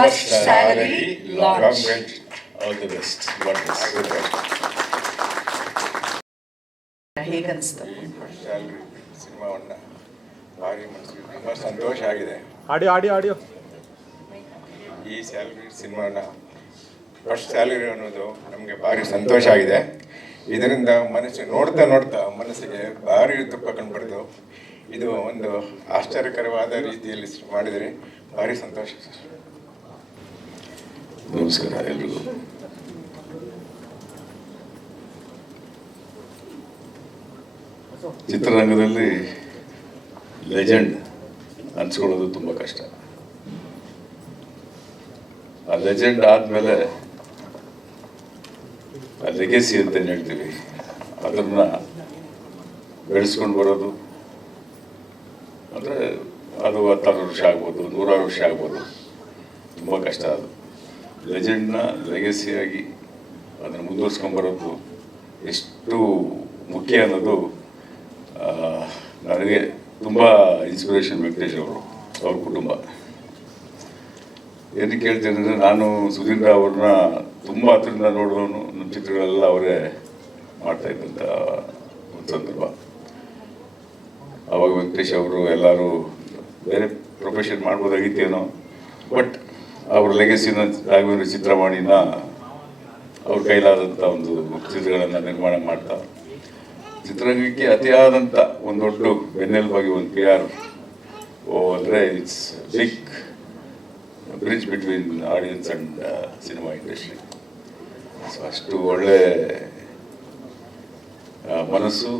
first salary launch. All the best. God bless. ಹೇಗನ್ಸ್ತು? ಸ್ಯಾಲ್ರಿ ಸಿನಿಮಾವನ್ನು ಭಾರಿ ಮನಸ್ಸಿಗೆ ತುಂಬ ಸಂತೋಷ ಆಗಿದೆ. ಆಡಿಯೋ ಈ ಸ್ಯಾಲ್ರಿ ಸಿನಿಮಾನ ಫಸ್ಟ್ ಸ್ಯಾಲರಿ ಅನ್ನೋದು ನಮಗೆ ಭಾರಿ ಸಂತೋಷ ಆಗಿದೆ. ಇದರಿಂದ ಮನಸ್ಸು ನೋಡ್ತಾ ಮನಸ್ಸಿಗೆ ಭಾರಿ ತುಪ್ಪ ಕಂಡುಬಡ್ತು. ಇದು ಒಂದು ಆಶ್ಚರ್ಯಕರವಾದ ರೀತಿಯಲ್ಲಿ ಮಾಡಿದರೆ ಭಾರಿ ಸಂತೋಷ. ನಮಸ್ಕಾರ ಎಲ್ರಿಗೂ. ಚಿತ್ರರಂಗದಲ್ಲಿ ಲೆಜೆಂಡ್ ಅನ್ಸ್ಕೊಳ್ಳೋದು ತುಂಬ ಕಷ್ಟ. ಆ ಲೆಜೆಂಡ್ ಆದಮೇಲೆ ಆ ಲೆಗೆಸಿ ಅಂತ ಹೇಳ್ತೀವಿ, ಅದನ್ನು ಬೆಳೆಸ್ಕೊಂಡು ಬರೋದು ಅಂದರೆ ಅದು 10 ವರ್ಷ ಆಗ್ಬೋದು, 100 ವರ್ಷ ಆಗ್ಬೋದು, ತುಂಬ ಕಷ್ಟ. ಅದು ಲೆಜೆಂಡ್ನ ಲೆಗೆಸಿಯಾಗಿ ಅದನ್ನು ಮುಂದುವರ್ಸ್ಕೊಂಡ್ಬರೋದು ಎಷ್ಟು ಮುಖ್ಯ ಅನ್ನೋದು ನನಗೆ ತುಂಬ ಇನ್ಸ್ಪಿರೇಷನ್. ವೆಂಕಟೇಶ್ ಅವ್ರ ಕುಟುಂಬ ಏನಕ್ಕೆ ಹೇಳ್ತೀನಿ ಅಂದರೆ, ನಾನು ಸುಧೀಂದ್ರ ಅವ್ರನ್ನ ತುಂಬ ಹತ್ರದಿಂದ ನೋಡೋನು. ನಮ್ಮ ಚಿತ್ರಗಳೆಲ್ಲ ಅವರೇ ಮಾಡ್ತಾಯಿದ್ದಂಥ ಒಂದು ಸಂದರ್ಭ. ಆವಾಗ ವೆಂಕಟೇಶ್ ಅವರು ಎಲ್ಲರೂ ಬೇರೆ ಪ್ರೊಫೆಷನ್ ಮಾಡ್ಬೋದಾಗಿತ್ತೇನೋ, ಬಟ್ ಅವ್ರ ಲೆಗೆಸಿನ ರಾಘವೇಂದ್ರ ಚಿತ್ರವಾಣಿನ ಅವ್ರ ಕೈಲಾದಂಥ ಒಂದು ಚಿತ್ರಗಳನ್ನು ನಿರ್ಮಾಣ ಮಾಡ್ತಾ ಚಿತ್ರರಂಗಕ್ಕೆ ಅತಿಯಾದಂಥ ಒಂದು ದೊಡ್ಡ ಬೆನ್ನೆಲುಬಾಗಿ ಒಂದು PR ಅಂದರೆ it's big bridge between audience and cinema industry. So ಅಷ್ಟು ಒಳ್ಳೆ ಮನಸ್ಸು,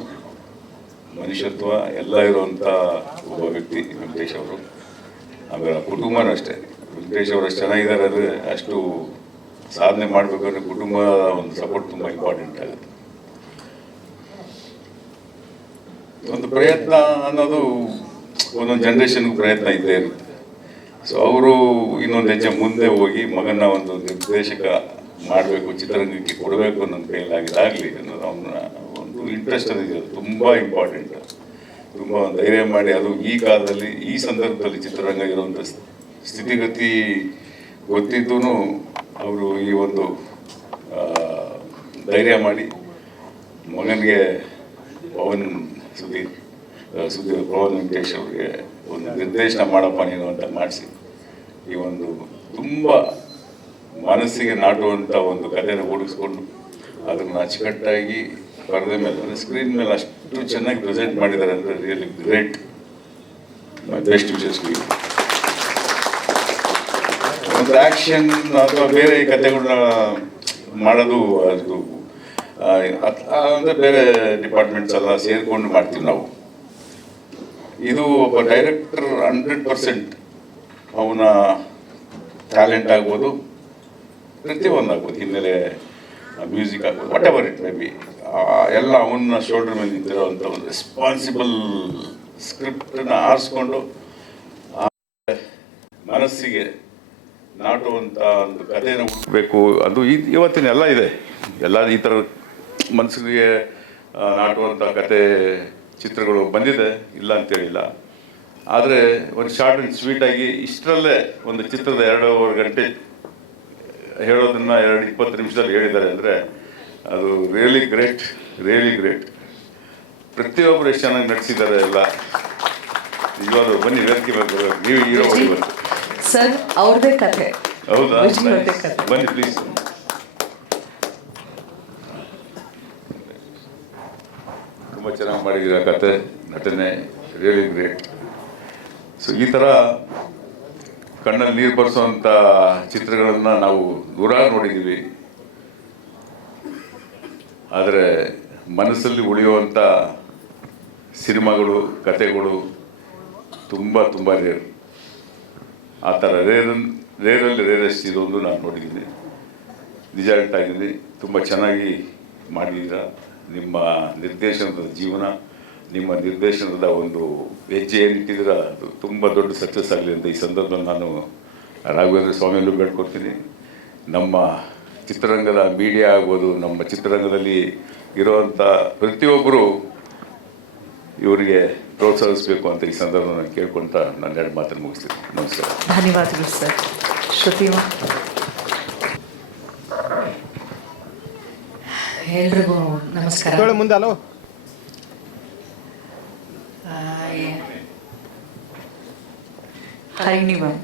ಮನುಷ್ಯತ್ವ ಎಲ್ಲ ಇರುವಂಥ ಒಬ್ಬ ವ್ಯಕ್ತಿ ವೆಂಕಟೇಶ್ ಅವರು. ಆಮೇಲೆ ಕುಟುಂಬನೂ ಅಷ್ಟೇ. ವೆಂಕಟೇಶ್ ಅವರು ಅಷ್ಟು ಚೆನ್ನಾಗಿದ್ದಾರೆ ಅಂದರೆ, ಅಷ್ಟು ಸಾಧನೆ ಮಾಡಬೇಕಾದ್ರೆ ಕುಟುಂಬದ ಒಂದು ಸಪೋರ್ಟ್ ತುಂಬ ಇಂಪಾರ್ಟೆಂಟ್ ಆಗುತ್ತೆ. ಒಂದು ಪ್ರಯತ್ನ ಅನ್ನೋದು ಒಂದೊಂದು ಜನ್ರೇಷನ್ಗೂ ಪ್ರಯತ್ನ ಇದ್ದೇ ಇರುತ್ತೆ. ಸೊ ಅವರು ಇನ್ನೊಂದು ಹೆಜ್ಜೆ ಮುಂದೆ ಹೋಗಿ ಮಗನ ಒಂದು ನಿರ್ದೇಶಕ ಮಾಡಬೇಕು, ಚಿತ್ರರಂಗಕ್ಕೆ ಕೊಡಬೇಕು ಅನ್ನೋ ಕೈಲಾಗಿದ್ದಾಗಲಿ ಅನ್ನೋದು ಅವನ ಒಂದು ಇಂಟ್ರೆಸ್ಟ್ ಅನ್ನೋದು ತುಂಬ ಇಂಪಾರ್ಟೆಂಟ್. ತುಂಬ ಧೈರ್ಯ ಮಾಡಿ, ಅದು ಈ ಕಾಲದಲ್ಲಿ ಈ ಸಂದರ್ಭದಲ್ಲಿ ಚಿತ್ರರಂಗ ಇರುವಂಥ ಸ್ಥಿತಿಗತಿ ಗೊತ್ತಿದ್ದೂ ಅವರು ಈ ಒಂದು ಧೈರ್ಯ ಮಾಡಿ ಮಗನಿಗೆ ಪವನ್ ವೆಂಕಟೇಶ್ ಅವರಿಗೆ ಒಂದು ನಿರ್ದೇಶನ ಮಾಡಪ್ಪ ನೀನು ಅಂತ ಮಾಡಿಸಿ, ಈ ಒಂದು ತುಂಬ ಮನಸ್ಸಿಗೆ ನಾಟುವಂಥ ಒಂದು ಕಥೆನ ಓಡಿಸ್ಕೊಂಡು ಅದನ್ನು ಅಚ್ಚುಕಟ್ಟಾಗಿ ಪರದೆ ಮೇಲೆ ಅಂದರೆ ಸ್ಕ್ರೀನ್ ಮೇಲೆ ಅಷ್ಟು ಚೆನ್ನಾಗಿ ಪ್ರೆಸೆಂಟ್ ಮಾಡಿದ್ದಾರೆ ಅಂದರೆ really great. My best wishes to you. ಒಂದು ಆ್ಯಕ್ಷನ್ ಅಥವಾ ಬೇರೆ ಕಥೆಗಳನ್ನ ಮಾಡೋದು ಅದು ಅಂದರೆ ಬೇರೆ ಡಿಪಾರ್ಟ್ಮೆಂಟ್ಸ್ ಎಲ್ಲ ಸೇರಿಕೊಂಡು ಮಾಡ್ತೀವಿ ನಾವು. ಇದು ಒಬ್ಬ ಡೈರೆಕ್ಟರ್ 100% ಅವನ ಟ್ಯಾಲೆಂಟ್ ಆಗ್ಬೋದು, ಪ್ರತಿಯೊಂದು ಆಗ್ಬೋದು, ಹಿನ್ನೆಲೆ ಮ್ಯೂಸಿಕ್ ಆಗ್ಬೋದು, what ever it may be, ಎಲ್ಲ ಅವನ ಶೋಲ್ಡರ್ ಮೇಲೆ ನಿಂತಿರೋವಂಥ ಒಂದು ರೆಸ್ಪಾನ್ಸಿಬಲ್ ಸ್ಕ್ರಿಪ್ಟನ್ನು ಆರಿಸ್ಕೊಂಡು ಮನಸ್ಸಿಗೆ ನಾಟುವಂಥ ಒಂದು ಕಥೆಯನ್ನು ಹುಡುಕಬೇಕು. ಅದು ಇವತ್ತಿನ ಎಲ್ಲ ಇದೆ, ಎಲ್ಲ ಈ ಥರ ಮನಸ್ಸಿಗೆ ನಾಟುವಂಥ ಕತೆ ಚಿತ್ರಗಳು ಬಂದಿದೆ, ಇಲ್ಲ ಅಂತೇಳಿಲ್ಲ. ಆದರೆ ಒಂದು ಶಾರ್ಟ್ ಆ್ಯಂಡ್ ಸ್ವೀಟಾಗಿ ಇಷ್ಟರಲ್ಲೇ ಒಂದು ಚಿತ್ರದ 2.5 ಗಂಟೆ ಹೇಳೋದನ್ನು 20 ನಿಮಿಷದಲ್ಲಿ ಹೇಳಿದ್ದಾರೆ ಅಂದರೆ ಅದು ರಿಯಲಿ ಗ್ರೇಟ್, ರಿಯಲಿ ಗ್ರೇಟ್. ಪ್ರತಿಯೊಬ್ಬರು ಎಷ್ಟು ಚೆನ್ನಾಗಿ ನಟಿಸಿದ್ದಾರೆ ಎಲ್ಲ. ನಿಜವಾದ ಬನ್ನಿ ವೇದಿಕೆ ಬೇಕು, ನೀವು ಹೀರೋ ಬಂತು ಸರ್, ಅವ್ರದೇ ಕಥೆ. ಹೌದಾ? ಬನ್ನಿ ಪ್ಲೀಸ್. ತುಂಬ ಚೆನ್ನಾಗಿ ಮಾಡಿದ್ದೀರ ಕತೆ, ನಟನೆ ರಿಯಲಿ ಗ್ರೇಟ್. ಸೊ ಈ ಥರ ಕಣ್ಣಲ್ಲಿ ನೀರು ಬರೆಸೋವಂಥ ಚಿತ್ರಗಳನ್ನು ನಾವು ನೂರಾರು ನೋಡಿದ್ದೀವಿ, ಆದರೆ ಮನಸ್ಸಲ್ಲಿ ಉಳಿಯುವಂಥ ಸಿನಿಮಾಗಳು, ಕತೆಗಳು ತುಂಬ ತುಂಬ ರೇರ್. ಆ ಥರ ರೇರಲ್ಲಿ ರೇರೆಸ್ಟ್ ಇದೊಂದು ನಾನು ನೋಡಿದ್ದೀನಿ. ನಿಜ ಹೇಳ್ತಾ ಇದ್ದೀನಿ, ತುಂಬ ಚೆನ್ನಾಗಿ ಮಾಡಿದ್ದೀರ. ನಿಮ್ಮ ನಿರ್ದೇಶನದ ಜೀವನ, ನಿಮ್ಮ ನಿರ್ದೇಶನದ ಒಂದು ಹೆಜ್ಜೆ ಏನಿಟ್ಟಿದ್ದೀರ ಅದು ತುಂಬ ದೊಡ್ಡ ಸಕ್ಸಸ್ ಆಗಲಿ ಅಂತ ಈ ಸಂದರ್ಭದಲ್ಲಿ ನಾನು ರಾಘವೇಂದ್ರ ಸ್ವಾಮಿಯಲ್ಲೂ ಬೇಡ್ಕೊಡ್ತೀನಿ. ನಮ್ಮ ಚಿತ್ರರಂಗದ ಮೀಡಿಯಾ ಆಗ್ಬೋದು, ನಮ್ಮ ಚಿತ್ರರಂಗದಲ್ಲಿ ಇರುವಂಥ ಪ್ರತಿಯೊಬ್ಬರು ಇವರಿಗೆ ಪ್ರೋತ್ಸಾಹಿಸಬೇಕು ಅಂತ ಈ ಸಂದರ್ಭ ನಾನು ಕೇಳ್ಕೊಳ್ತಾ ನನ್ನ 2 ಮಾತನ್ನು ಮುಗಿಸ್ತೀನಿ. ನಮಸ್ಕಾರ. ಧನ್ಯವಾದಗಳು ಸರ್. ಶ್ರುತಿ ಎಲ್ರಿಗೂ ನಮಸ್ಕಾರ. ಮುಂದೆ ಅಲೋ ಹರಿಣಿ ಮ್ಯಾಮ್.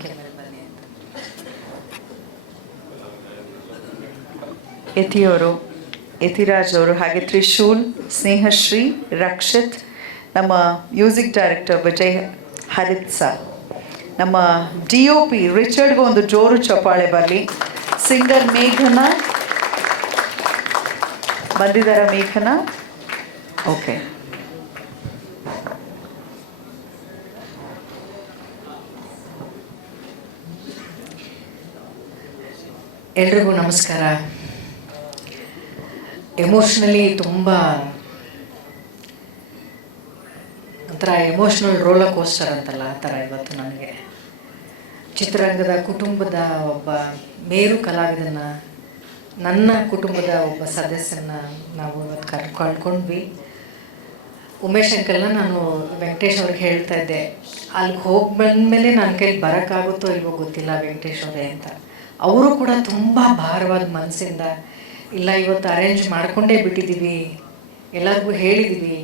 ಯತಿಯವರು, ಯತಿರಾಜ್ ಅವರು, ಹಾಗೆ ತ್ರಿಶೂಲ್, ಸ್ನೇಹಶ್ರೀ, ರಕ್ಷಿತ್, ನಮ್ಮ music director Vijay Harith sir, ನಮ್ಮ DOP ರಿಚರ್ಡ್ಗೂ ಒಂದು ಜೋರು ಚಪ್ಪಾಳೆ ಬರಲಿ. ಸಿಂಗರ್ ಮೇಘನಾ ಬಂದಿದ್ದಾರ? ಮೇಘನಾ ಓಕೆ. ಎಲ್ರಿಗೂ ನಮಸ್ಕಾರ. ಎಮೋಷ್ನಲಿ ತುಂಬ ಒಂಥರ ಎಮೋಷ್ನಲ್ ರೋಲರ್ ಕೋಸ್ಟರ್ ಅಂತಲ್ಲ, ಆ ಥರ ಇವತ್ತು ನನಗೆ ಚಿತ್ರರಂಗದ ಕುಟುಂಬದ ಒಬ್ಬ ಮೇರು ಕಲಾವಿದನ, ನನ್ನ ಕುಟುಂಬದ ಒಬ್ಬ ಸದಸ್ಯನ ನಾವು ಇವತ್ತು ಕಳ್ಕೊಂಡ್ವಿ. ಉಮೇಶ್ ಅಂಕಲ್ನ ನಾನು ವೆಂಕಟೇಶ್ ಅವ್ರಿಗೆ ಹೇಳ್ತಾ ಇದ್ದೆ, ಅಲ್ಲಿಗೆ ಹೋಗಿ ಬಂದಮೇಲೆ ನನ್ನ ಕೈಲಿ ಬರೋಕ್ಕಾಗುತ್ತೋ ಇಲ್ವೋ ಗೊತ್ತಿಲ್ಲ ವೆಂಕಟೇಶ್ ಅವರೇ ಅಂತ. ಅವರು ಕೂಡ ತುಂಬ ಭಾರವಾದ ಮನಸ್ಸಿಂದ, ಇಲ್ಲ ಇವತ್ತು ಅರೇಂಜ್ ಮಾಡಿಕೊಂಡೇ ಬಿಟ್ಟಿದ್ದೀವಿ, ಎಲ್ಲರಿಗೂ ಹೇಳಿದ್ದೀವಿ,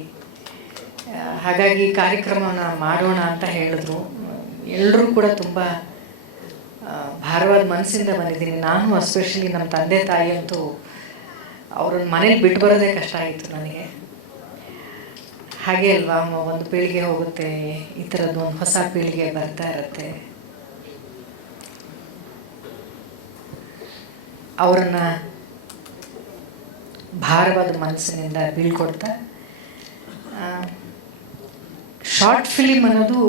ಹಾಗಾಗಿ ಕಾರ್ಯಕ್ರಮನ ಮಾಡೋಣ ಅಂತ ಹೇಳಿದ್ರು. ಎಲ್ಲರೂ ಕೂಡ ತುಂಬ ಭಾರವಾದ ಮನಸ್ಸಿಂದ ಬಂದಿದ್ದೀನಿ. ನಾನು ಎಸ್ಪೆಷಲಿ ನಮ್ಮ ತಂದೆ ತಾಯಿ ಅಂತೂ ಅವ್ರನ್ನ ಮನೇಲಿ ಬಿಟ್ಟು ಬರೋದೇ ಕಷ್ಟ ಆಯಿತು ನನಗೆ. ಹಾಗೆ ಅಲ್ವಾ, ಒಂದು ಪೀಳಿಗೆ ಹೋಗುತ್ತೆ, ಈ ಥರದ್ದು ಒಂದು ಹೊಸ ಪೀಳಿಗೆ ಬರ್ತಾ ಇರುತ್ತೆ. ಅವರನ್ನು ಭಾರವಾದ ಮನಸ್ಸಿನಿಂದ ಬೀಳ್ಕೊಡ್ತಾ, ಶಾರ್ಟ್ ಫಿಲಿಮ್ ಅನ್ನೋದು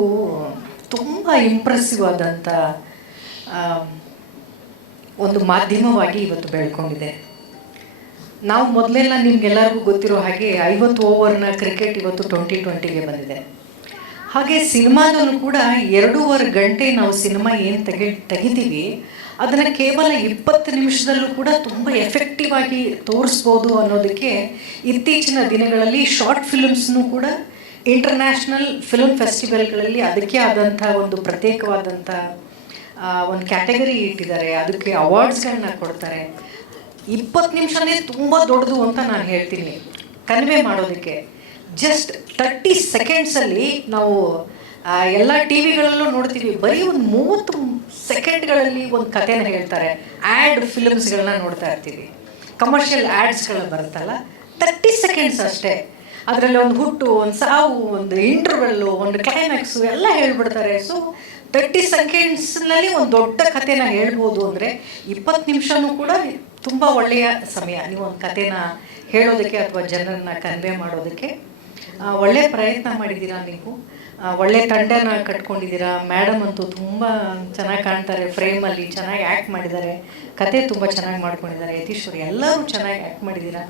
ತುಂಬ ಇಂಪ್ರೆಸಿವ್ ಆದಂಥ ಒಂದು ಮಾಧ್ಯಮವಾಗಿ ಇವತ್ತು ಬೆಳ್ಕೊಂಡಿದೆ. ನಾವು ಮೊದಲೆಲ್ಲ ನಿಮಗೆಲ್ಲರಿಗೂ ಗೊತ್ತಿರೋ ಹಾಗೆ 50 ಓವರ್ನ ಕ್ರಿಕೆಟ್ ಇವತ್ತು 2020ಗೆ ಬಂದಿದೆ. ಹಾಗೆ ಸಿನಿಮಾದಲ್ಲೂ ಕೂಡ 2.5 ಗಂಟೆ ನಾವು ಸಿನಿಮಾ ಏನು ತೆಗಿತೀವಿ ಅದನ್ನು ಕೇವಲ 20 ನಿಮಿಷದಲ್ಲೂ ಕೂಡ ತುಂಬ ಎಫೆಕ್ಟಿವ್ ಆಗಿ ತೋರಿಸ್ಬೋದು ಅನ್ನೋದಕ್ಕೆ ಇತ್ತೀಚಿನ ದಿನಗಳಲ್ಲಿ ಶಾರ್ಟ್ ಫಿಲ್ಮ್ಸ್ನೂ ಕೂಡ ಇಂಟರ್ನ್ಯಾಷನಲ್ ಫಿಲ್ಮ್ ಫೆಸ್ಟಿವಲ್ಗಳಲ್ಲಿ ಅದಕ್ಕೆ ಆದಂಥ ಒಂದು ಪ್ರತ್ಯೇಕವಾದಂಥ ಒಂದು ಕ್ಯಾಟಗರಿ ಇಟ್ಟಿದ್ದಾರೆ, ಅದಕ್ಕೆ ಅವಾರ್ಡ್ಸ್ಗಳನ್ನ ಕೊಡ್ತಾರೆ. 20 ನಿಮಿಷನೇ ತುಂಬ ದೊಡ್ಡದು ಅಂತ ನಾನು ಹೇಳ್ತೀನಿ ಕನ್ವೆ ಮಾಡೋದಕ್ಕೆ. ಜಸ್ಟ್ 30 ಸೆಕೆಂಡ್ಸಲ್ಲಿ ನಾವು ಎಲ್ಲ ಟಿ ವಿಗಳಲ್ಲೂ ನೋಡ್ತೀವಿ, ಬರೀ ಒಂದು 30 ಸೆಕೆಂಡ್ಗಳಲ್ಲಿ ಒಂದು ಕಥೆನ ಹೇಳ್ತಾರೆ. ಆ್ಯಡ್ ಫಿಲ್ಮ್ಸ್ಗಳನ್ನ ನೋಡ್ತಾ ಇರ್ತೀವಿ, ಕಮರ್ಷಿಯಲ್ ಆ್ಯಡ್ಸ್ಗಳು ಬರುತ್ತಲ್ಲ, 30 ಸೆಕೆಂಡ್ಸ್ ಅಷ್ಟೇ. ಅದರಲ್ಲಿ ಒಂದು ಹುಟ್ಟು, ಒಂದು ಸಾವು, ಒಂದು ಇಂಟರ್ವೆಲ್ಲು, ಒಂದು ಕ್ಲೈಮ್ಯಾಕ್ಸು ಎಲ್ಲ ಹೇಳ್ಬಿಡ್ತಾರೆ. ಸೊ 30 ಸೆಕೆಂಡ್ಸ್ನಲ್ಲಿ ಒಂದು ದೊಡ್ಡ ಕಥೆನ ಹೇಳ್ಬೋದು ಅಂದರೆ 20 ನಿಮಿಷನೂ ಕೂಡ ತುಂಬ ಒಳ್ಳೆಯ ಸಮಯ ನೀವು ಒಂದು ಕಥೆನ ಹೇಳೋದಕ್ಕೆ ಅಥವಾ ಜನರನ್ನ ಕನ್ವೆ ಮಾಡೋದಕ್ಕೆ. ಒಳ್ಳೆಯ ಪ್ರಯತ್ನ ಮಾಡಿದ್ದೀರಾ ನೀವು, ಒಳ್ಳೆ ತಂಡನ ಕಟ್ಕೊಂಡಿದ್ದೀರಾ. ಮೇಡಮ್ ಅಂತೂ ತುಂಬ ಚೆನ್ನಾಗಿ ಕಾಣ್ತಾರೆ, ಫ್ರೇಮಲ್ಲಿ ಚೆನ್ನಾಗಿ ಆ್ಯಕ್ಟ್ ಮಾಡಿದ್ದಾರೆ, ಕತೆ ತುಂಬ ಚೆನ್ನಾಗಿ ಮಾಡ್ಕೊಂಡಿದ್ದಾರೆ. ಯತೀಶ್ವರಿ ಎಲ್ಲರೂ ಚೆನ್ನಾಗಿ ಆ್ಯಕ್ಟ್ ಮಾಡಿದ್ದೀರಾ.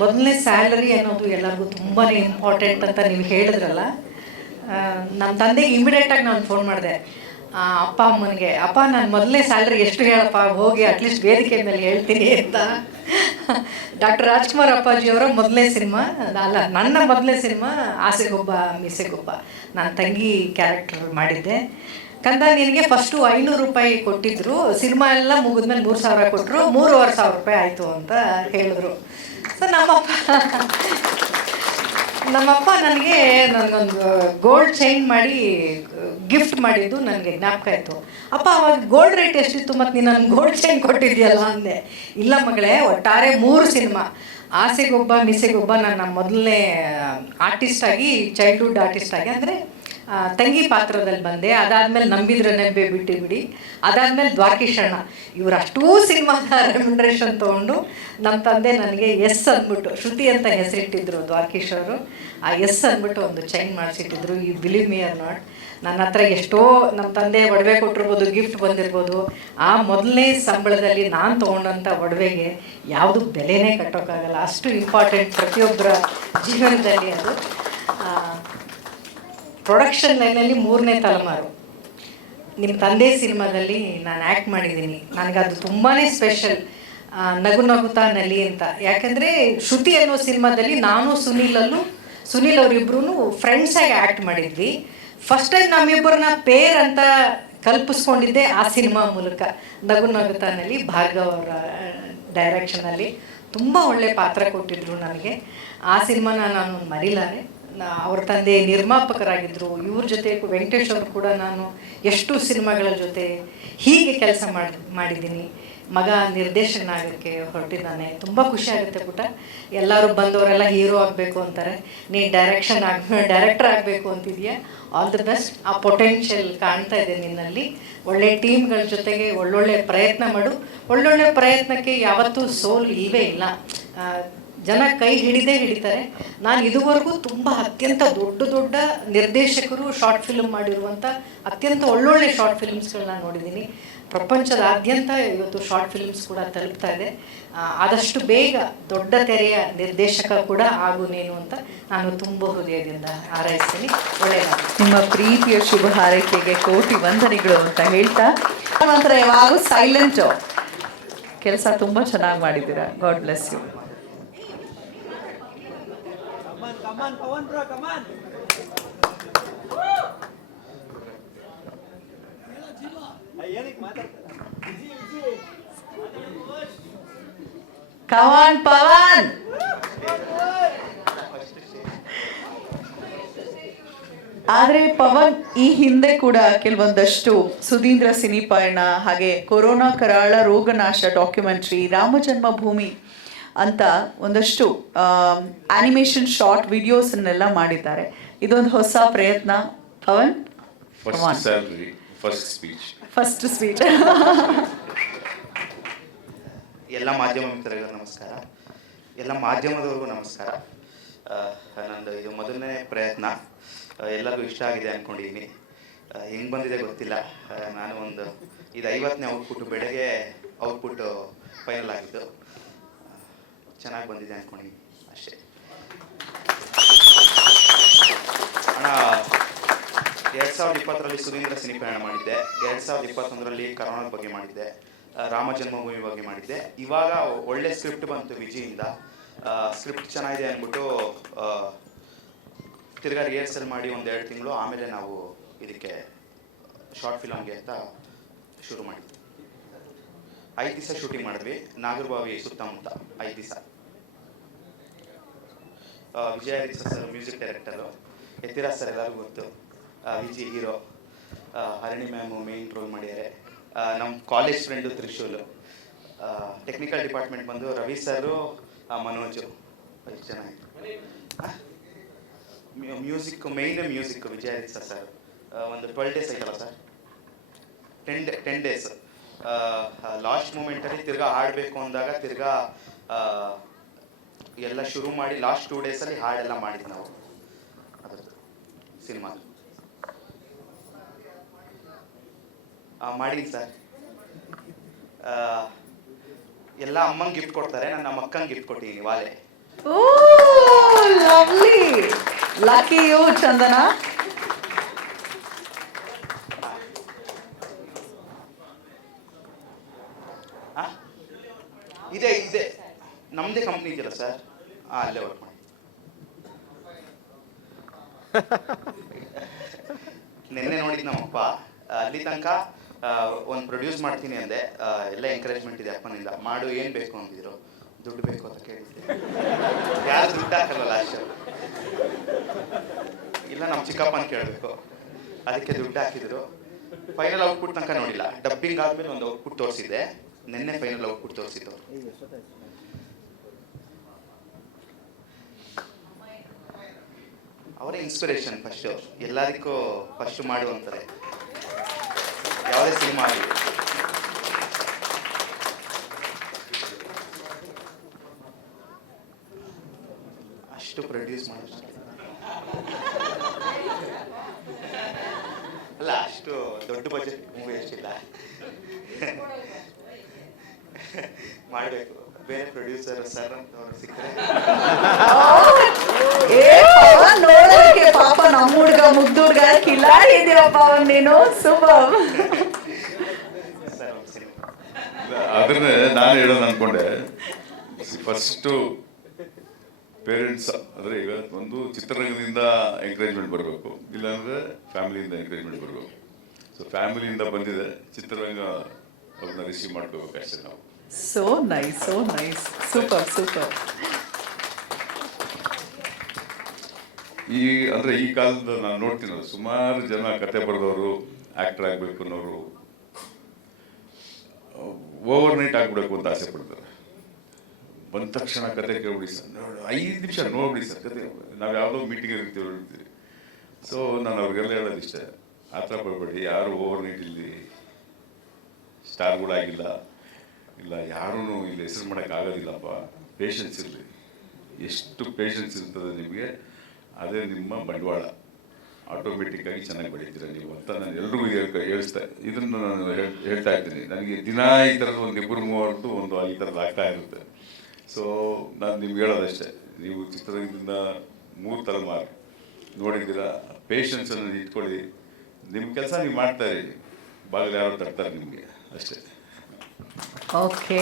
ಮೊದಲನೇ ಸ್ಯಾಲರಿ ಅನ್ನೋದು ಎಲ್ಲರಿಗೂ ತುಂಬಾ ಇಂಪಾರ್ಟೆಂಟ್ ಅಂತ ನೀವು ಹೇಳಿದ್ರಲ್ಲ. ನಮ್ಮ ತಂದೆಗೆ ಇಮಿಡಿಯೇಟಾಗಿ ನಾನು ಫೋನ್ ಮಾಡಿದೆ, ಅಪ್ಪ ಅಮ್ಮನಿಗೆ, ಅಪ್ಪ ನಾನು ಮೊದಲನೇ ಸ್ಯಾಲ್ರಿ ಎಷ್ಟು ಹೇಳಪ್ಪ, ಹೋಗಿ ಅಟ್ಲೀಸ್ಟ್ ವೇದಿಕೆ ಮೇಲೆ ಹೇಳ್ತೀನಿ ಅಂತ. ಡಾಕ್ಟರ್ ರಾಜ್ಕುಮಾರ್ ಅಪ್ಪಾಜಿಯವರ ಮೊದಲನೇ ಸಿನಿಮಾ ಅಲ್ಲ, ನನ್ನ ಮೊದಲನೇ ಸಿನಿಮಾ ಆಸೆಗೊಬ್ಬ ಮೀಸೆಗೊಬ್ಬ, ನಾನು ತಂಗಿ ಕ್ಯಾರೆಕ್ಟರ್ ಮಾಡಿದ್ದೆ. ಕಂದ ನಿನಗೆ ಫಸ್ಟು 500 ರೂಪಾಯಿ ಕೊಟ್ಟಿದ್ರು, ಸಿನಿಮಾ ಎಲ್ಲ ಮುಗಿದ್ಮೇಲೆ 3,000 ಕೊಟ್ಟರು, 3,500 ರೂಪಾಯಿ ಆಯಿತು ಅಂತ ಹೇಳಿದ್ರು. ಸೊ ನಮ್ಮಪ್ಪ ನನಗೊಂದು ಗೋಲ್ಡ್ ಚೈನ್ ಮಾಡಿ ಗಿಫ್ಟ್ ಮಾಡಿದ್ದು ನನಗೆ ಜ್ಞಾಪಕ ಆಯಿತು. ಅಪ್ಪ ಅವಾಗ ಗೋಲ್ಡ್ ರೇಟ್ ಎಷ್ಟಿತ್ತು ಮತ್ತು ನೀನು ನನಗೆ ಗೋಲ್ಡ್ ಚೈನ್ ಕೊಟ್ಟಿದ್ದೀಯಲ್ಲ ಅಂದೆ. ಇಲ್ಲ ಮಗಳೇ, ಒಟ್ಟಾರೆ 3 ಸಿನಿಮಾ, ಆಸೆಗೊಬ್ಬ ಮೀಸೆಗೊಬ್ಬ ನನ್ನ ಮೊದಲನೇ ಆರ್ಟಿಸ್ಟಾಗಿ, ಚೈಲ್ಡ್ಹುಡ್ ಆರ್ಟಿಸ್ಟಾಗಿ ಅಂದರೆ ತಂಗಿ ಪಾತ್ರದಲ್ಲಿ ಬಂದೆ. ಅದಾದಮೇಲೆ ನಂಬಿದ್ರೆ ನೆಂಬೆ ಬಿಟ್ಟು ಬಿಡಿ, ಅದಾದಮೇಲೆ ದ್ವಾರಕೀಶಣ್ಣ, ಇವರು ಅಷ್ಟೂ ಸಿನಿಮಾದ ರೆಮ್ಯುನರೇಷನ್ ತೊಗೊಂಡು ನಮ್ಮ ತಂದೆ ನನಗೆ ಎಸ್ ಅಂದ್ಬಿಟ್ಟು, ಶ್ರುತಿ ಅಂತ ಹೆಸರಿಟ್ಟಿದ್ರು ದ್ವಾರಕೀಶ್ ಅವರು. ಆ ಎಸ್ ಅಂದ್ಬಿಟ್ಟು ಒಂದು ಚೈನ್ ಮಾಡಿಸಿಟ್ಟಿದ್ರು. ಈ ಬಿಲೀವ್ ಮಿ ಆರ್ ನಾಟ್, ನನ್ನ ಹತ್ರ ಎಷ್ಟೋ ನಮ್ಮ ತಂದೆ ಒಡವೆ ಕೊಟ್ಟಿರ್ಬೋದು, ಗಿಫ್ಟ್ ಬಂದಿರ್ಬೋದು. ಆ ಮೊದಲನೇ ಸಂಬಳದಲ್ಲಿ ನಾನು ತೊಗೊಂಡಂಥ ಒಡವೆಗೆ ಯಾವುದು ಬೆಲೆನೇ ಕಟ್ಟೋಕ್ಕಾಗಲ್ಲ, ಅಷ್ಟು ಇಂಪಾರ್ಟೆಂಟ್ ಪ್ರತಿಯೊಬ್ಬರ ಜೀವನದಲ್ಲಿ ಅದು. ಪ್ರೊಡಕ್ಷನ್ ಲೈನಲ್ಲಿ 3ನೇ ತಲೆಮಾರು ನಿಮ್ಮ ತಂದೆ ಸಿನಿಮಾದಲ್ಲಿ ನಾನು ಆ್ಯಕ್ಟ್ ಮಾಡಿದ್ದೀನಿ. ನನಗದು ತುಂಬಾ ಸ್ಪೆಷಲ್. ನಗು ನಗುತ್ತಾ ನಲಿ ಅಂತ, ಯಾಕಂದರೆ ಶ್ರುತಿ ಅನ್ನೋ ಸಿನಿಮಾದಲ್ಲಿ ನಾನು ಸುನೀಲ್ ಅವರಿಬ್ರು ಫ್ರೆಂಡ್ಸಾಗಿ ಆ್ಯಕ್ಟ್ ಮಾಡಿದ್ವಿ. ಫಸ್ಟ್ ಟೈಮ್ ನಮ್ಮಿಬ್ಬರನ್ನ ಪೇರ್ ಅಂತ ಕಲ್ಪಿಸ್ಕೊಂಡಿದ್ದೆ ಆ ಸಿನಿಮಾ ಮೂಲಕ. ನಗು ನಗುತ್ತಾನಲ್ಲಿ ಭಾರ್ಗವ್ ಅವರ ಡೈರೆಕ್ಷನಲ್ಲಿ ತುಂಬ ಒಳ್ಳೆ ಪಾತ್ರ ಕೊಟ್ಟಿದ್ರು ನನಗೆ. ಆ ಸಿನಿಮಾನ ನಾನು ಮರಿಲಾರೆ. ಅವ್ರ ತಂದೆ ನಿರ್ಮಾಪಕರಾಗಿದ್ದರು. ಇವ್ರ ಜೊತೆ ವೆಂಕಟೇಶ್ ಅವರು ಕೂಡ ನಾನು ಎಷ್ಟು ಸಿನಿಮಾಗಳ ಜೊತೆ ಹೀಗೆ ಕೆಲಸ ಮಾಡಿದ್ದೀನಿ. ಮಗ ನಿರ್ದೇಶನ ಆಗೋಕ್ಕೆ ಹೊರಟಿದ್ದಾನೆ. ತುಂಬ ಖುಷಿ ಆಗುತ್ತೆ ಪುಟ್ಟ. ಎಲ್ಲರೂ ಬಂದವರೆಲ್ಲ ಹೀರೋ ಆಗಬೇಕು ಅಂತಾರೆ, ನೀನು ಡೈರೆಕ್ಟರ್ ಆಗಬೇಕು ಅಂತಿದೆಯಾ. All the best. ಆ ಪೊಟೆನ್ಷಿಯಲ್ ಕಾಣ್ತಾ ಇದೆ ನಿನ್ನಲ್ಲಿ. ಒಳ್ಳೆ ಟೀಮ್ಗಳ ಜೊತೆಗೆ ಒಳ್ಳೊಳ್ಳೆ ಪ್ರಯತ್ನ ಮಾಡು. ಒಳ್ಳೊಳ್ಳೆ ಪ್ರಯತ್ನಕ್ಕೆ ಯಾವತ್ತೂ ಸೋಲು ಇಲ್ಲವೇ ಇಲ್ಲ. ಜನ ಕೈ ಹಿಡಿತಾರೆ. ನಾನು ಇದುವರೆಗೂ ತುಂಬ ಅತ್ಯಂತ ದೊಡ್ಡ ನಿರ್ದೇಶಕರು ಶಾರ್ಟ್ ಫಿಲ್ಮ್ ಮಾಡಿರುವಂಥ ಅತ್ಯಂತ ಒಳ್ಳೊಳ್ಳೆ ಶಾರ್ಟ್ ಫಿಲ್ಮ್ಸ್ಗಳನ್ನ ನೋಡಿದ್ದೀನಿ. ಪ್ರಪಂಚದಾದ್ಯಂತ ಇವತ್ತು ಶಾರ್ಟ್ ಫಿಲ್ಮ್ಸ್ ಕೂಡ ತಲುಪ್ತಾ ಇದೆ. ಆದಷ್ಟು ಬೇಗ ದೊಡ್ಡ ತೆರೆಯ ನಿರ್ದೇಶಕ ಕೂಡ ಆಗು ನೀನು ಅಂತ ನಾನು ತುಂಬ ಹೃದಯದಿಂದ ಹಾರೈಸ್ತೀನಿ. ಒಳ್ಳೆಯದಾಗಲಿ. ನಿಮ್ಮ ಪ್ರೀತಿಯ ಶುಭ ಹಾರೈಕೆಗೆ ಕೋಟಿ ವಂದನೆಗಳು ಅಂತ ಹೇಳ್ತಾ, ನಂತರ ಯಾವಾಗೂ ಸೈಲೆಂಟು. ಕೆಲಸ ತುಂಬ ಚೆನ್ನಾಗಿ ಮಾಡಿದ್ದೀರಾ. God bless you. Come on Pavan. ಆದರೆ ಪವನ್ ಈ ಹಿಂದೆ ಕೂಡ ಕೆಲವೊಂದಷ್ಟು ಸುಧೀಂದ್ರ ಸಿನಿ ಪಯಣ, ಹಾಗೆ ಕೊರೋನಾ ಕರಾಳ ರೋಗನಾಶ ಡಾಕ್ಯುಮೆಂಟ್ರಿ, ರಾಮ ಜನ್ಮಭೂಮಿ ಅಂತ ಒಂದಷ್ಟು ಆನಿಮೇಷನ್ ಶಾರ್ಟ್ ವಿಡಿಯೋಸನ್ನೆಲ್ಲ ಮಾಡಿದ್ದಾರೆ. ಇದೊಂದು ಹೊಸ ಪ್ರಯತ್ನ. Pavan, first speech. ಎಲ್ಲ ಮಾಧ್ಯಮ ಮಿತ್ರರಿಗೂ ನಮಸ್ಕಾರ. ಎಲ್ಲ ಮಾಧ್ಯಮದವ್ರಿಗೂ ನಮಸ್ಕಾರ. ನಂದು ಇದು ಮೊದಲನೇ ಪ್ರಯತ್ನ. ಎಲ್ಲರಿಗೂ ಇಷ್ಟ ಆಗಿದೆ ಅಂದ್ಕೊಂಡಿದ್ದೀನಿ. ಹೆಂಗೆ ಬಂದಿದೆ ಗೊತ್ತಿಲ್ಲ. ನಾನು ಇದು 50ನೇ ಔಟ್ಪುಟ್. ಬೆಳಗ್ಗೆ ಔಟ್ಪುಟ್ ಫೈನಲ್ ಆಗಿದ್ದು. ಚೆನ್ನಾಗಿ ಬಂದಿದೆ ಅಂದ್ಕೊಂಡಿದ್ದೀನಿ ಅಷ್ಟೇ. ಅಣ್ಣ, 2020ರಲ್ಲಿ ಸುಧೀಂದ್ರ ಸಿನಿ ಪ್ರಯಾಣ ಮಾಡಿದ್ದೆ. 2021ರಲ್ಲಿ ಕರೋನಾದ ಬಗ್ಗೆ ಮಾಡಿದ್ದೆ. ರಾಮ ಜನ್ಮಭೂಮಿ ಬಗ್ಗೆ ಮಾಡಿದ್ದೆ. ಇವಾಗ ಒಳ್ಳೆ ಸ್ಕ್ರಿಪ್ಟ್ ಬಂತು ವಿಜಿಯಿಂದ. ಸ್ಕ್ರಿಪ್ಟ್ ಚೆನ್ನಾಗಿದೆ ಅಂದ್ಬಿಟ್ಟು ತಿರ್ಗಾ ರಿಹರ್ಸಲ್ ಮಾಡಿ 1-2 ತಿಂಗಳು ಆಮೇಲೆ ನಾವು ಇದಕ್ಕೆ ಶಾರ್ಟ್ ಫಿಲಮ್ಗೆ ಅಂತ ಶುರು ಮಾಡಿದ್ವಿ. 5 ದಿವಸ ಶೂಟಿಂಗ್ ಮಾಡಿದ್ವಿ. ನಾಗರಬಾವಿ ಸುತ್ತಮುತ್ತ 5 ದಿವಸ. Vijayaditya sir music director, Yathiraj sir ಎಲ್ಲರಿಗೂ ಗೊತ್ತು. Viji hero, Harani ma'am main role ಮಾಡಿದ್ದಾರೆ. ನಮ್ಮ college friend Trishul. Technical department ಬಂದು ರವಿ ಸರು, ಮನೋಜು. ಚೆನ್ನಾಗಿತ್ತು. Music music Vijayaditya sir. ಒಂದು 12 ಡೇಸ್ ಆಯ್ತಲ್ಲ ಸರ್, 10 ಡೇಸ್. ಲಾಸ್ಟ್ ಮೂಮೆಂಟಲ್ಲಿ ತಿರ್ಗಾ ಹಾಡಬೇಕು ಅಂದಾಗ ತಿರ್ಗಾ ಎಲ್ಲ ಶುರು ಮಾಡಿ ಲಾಸ್ಟ್ 2 ಡೇಸಲ್ಲಿ ಹಾಡೆಲ್ಲ ಮಾಡಿದ್ವಿ ನಾವು ಅದ್ರದ್ದು ಸಿನಿಮಾ. ಮಾಡೀನಿ ಸರ್. ಎಲ್ಲ ಅಮ್ಮಂಗೆ ಗಿಫ್ಟ್ ಕೊಡ್ತಾರೆ, ನಾನು ನಮ್ಮ ಅಕ್ಕಂಗೆ ಗಿಫ್ಟ್ ಕೊಟ್ಟಿದ್ದೀನಿ ವಾಲೆ. ಓ ಲವ್ಲಿ, ಲಕ್ಕಿ ಯು ಚಂದನ. ಇದೆ ನಮ್ಮದೇ ಕಂಪ್ನಿ ಇದೆಯಲ್ಲ ಸರ್, ಅಲ್ಲೇ ವರ್ಕ್ ಮಾಡಿ. ನಿನ್ನೆ ನೋಡಿದ್ ನಮ್ಮಪ್ಪ. ಅಲ್ಲಿ ತನಕ ಒಂದು ಪ್ರೊಡ್ಯೂಸ್ ಮಾಡ್ತೀನಿ ಅಂದೆ. ಎಲ್ಲ ಎಂಕರೇಜ್ಮೆಂಟ್ ಇದೆ ಅಪ್ಪನಿಂದ. ಮಾಡು, ಏನು ಬೇಕು ಅಂತಿದ್ರು. ದುಡ್ಡು ಬೇಕು ಅಂತ ಕೇಳಿದ್ದೆ. ಯಾರು ದುಡ್ಡು ಹಾಕಲ್ಲ ಲಾಸ್ಟ್. ಇಲ್ಲ ನಮ್ಮ ಚಿಕ್ಕಪ್ಪನ ಕೇಳಬೇಕು, ಅದಕ್ಕೆ ದುಡ್ಡು ಹಾಕಿದ್ರು. ಫೈನಲ್ ಔಟ್ಪುಟ್ ತನಕ ನೋಡಿಲ್ಲ. ಡಬ್ಬಿಂಗ್ ಆದ್ಮೇಲೆ ಒಂದು ಔಟ್ಪುಟ್ ತೋರಿಸಿದ್ದೆ. ನಿನ್ನೆ ಫೈನಲ್ ಔಟ್ಪುಟ್ ತೋರಿಸಿದ್ದು. ಅವರೇ ಇನ್ಸ್ಪಿರೇಷನ್ ಫಸ್ಟು. ಎಲ್ಲದಕ್ಕೂ ಫಸ್ಟ್ ಮಾಡುವಂತಾರೆ ಯಾವುದೇ ಸಿನಿಮಾ ಆಗಲಿ. ಅಷ್ಟು ಪ್ರೊಡ್ಯೂಸ್ ಮಾಡೋದು ಅಲ್ಲ, ಅಷ್ಟು ದೊಡ್ಡ ಬಜೆಟ್ ಮೂವಿ ಅಷ್ಟಿಲ್ಲ. ಮಾಡಬೇಕು. ಬೇರೆ ಪ್ರೊಡ್ಯೂಸರ್ ಸರ್ ಅಂತವ್ರು ಸಿಕ್ಕರೆ. ನೋಡೋದಕ್ಕೆ ಪಾಪ ನಮ್ಮ ಹುಡುಗ ಮುಗ್ದು ಹುಡುಗ ಕಿಲಾಡಿ ಇದೆಯಪ್ಪ ಅವನ್ ನೀನು. ಸೂಪರ್. ಅದನ್ನೇ ನಾನು ಹೇಳೋದು ಅನ್ಕೊಂಡೆ. ಫಸ್ಟು ಪೇರೆಂಟ್ಸ್ ಅಂದರೆ ಈಗ ಒಂದು ಚಿತ್ರರಂಗದಿಂದ ಎಂಕರೇಜ್ಮೆಂಟ್ ಬರಬೇಕು, ಇಲ್ಲಾಂದರೆ ಫ್ಯಾಮಿಲಿಯಿಂದ ಎಂಕರೇಜ್ಮೆಂಟ್ ಬರಬೇಕು. ಸೊ ಫ್ಯಾಮಿಲಿಯಿಂದ ಬಂದಿದೆ, ಚಿತ್ರರಂಗ ಅವ್ರನ್ನ ರಿಸೀವ್ ಮಾಡ್ಕೋಬೇಕಷ್ಟೇ ನಾವು. So nice, so nice, super super. ಅಂದರೆ ಈ ಕಾಲದ ನಾನು ನೋಡ್ತೀನಿ, ಸುಮಾರು ಜನ ಕತೆ ಬರೆದವರು ಆ್ಯಕ್ಟರ್ ಆಗಬೇಕು ಅನ್ನೋರು ಓವರ್ ನೈಟ್ ಆಗ್ಬಿಡಬೇಕು ಅಂತ ಆಸೆ ಪಡ್ತಾರೆ. ಬಂದ ತಕ್ಷಣ ಕತೆ ಕೇಳ್ಬಿಡಿ ಸರ್, 5 ನಿಮಿಷ ನೋಡ್ಬಿಡಿ ಸರ್ ಕತೆ, ನಾವು ಯಾವುದೋ ಮೀಟಿಂಗ್ ಇರ್ತೀವಿ. ಸೊ ನಾನು ಅವ್ರಿಗೆಲ್ಲ ಹೇಳೋದು ಇಷ್ಟೇ, ಆ ಥರ ಬರಬೇಡಿ. ಯಾರು ಓವರ್ ನೈಟ್ ಇಲ್ಲಿ ಸ್ಟಾರ್ಗಳಾಗಿಲ್ಲ, ಇಲ್ಲ ಯಾರೂ ಇಲ್ಲಿ ಹೆಸರು ಮಾಡೋಕ್ಕಾಗೋದಿಲ್ಲಪ್ಪ. ಪೇಷನ್ಸ್ ಇರಲಿ, ಎಷ್ಟು ಪೇಷನ್ಸ್ ಇರ್ತದೆ ನಿಮಗೆ, ಅದೇ ನಿಮ್ಮ ಬಂಡವಾಳ. ಆಟೋಮೆಟಿಕ್ಕಾಗಿ ಚೆನ್ನಾಗಿ ಬೆಳೀತೀರ ನೀವು ಅಂತ ನಾನು ಎಲ್ರಿಗೂ ಇದನ್ನು ನಾನು ಹೇಳ್ತಾ ಇದ್ದೀನಿ. ನನಗೆ ದಿನ ಈ ಥರದ್ದು ಒಂದು 2-3 ಒಂದು ಈ ಥರದ್ದು ಆಗ್ತಾ ಇರುತ್ತೆ. ಸೊ ನಾನು ನಿಮ್ಗೆ ಹೇಳೋದಷ್ಟೇ, ನೀವು ಚಿತ್ರದಿಂದ 3 ತಲೆಮಾರು ನೋಡಿದ್ದೀರಾ, ಪೇಷನ್ಸನ್ನು ಇಟ್ಕೊಳ್ಳಿ, ನಿಮ್ಮ ಕೆಲಸ ನೀವು ಮಾಡ್ತಾ ಇರಿ, ಬಾಗಿಲು ಯಾರೋ ತರ್ತಾರೆ ನಿಮಗೆ ಅಷ್ಟೇ. ಓಕೆ.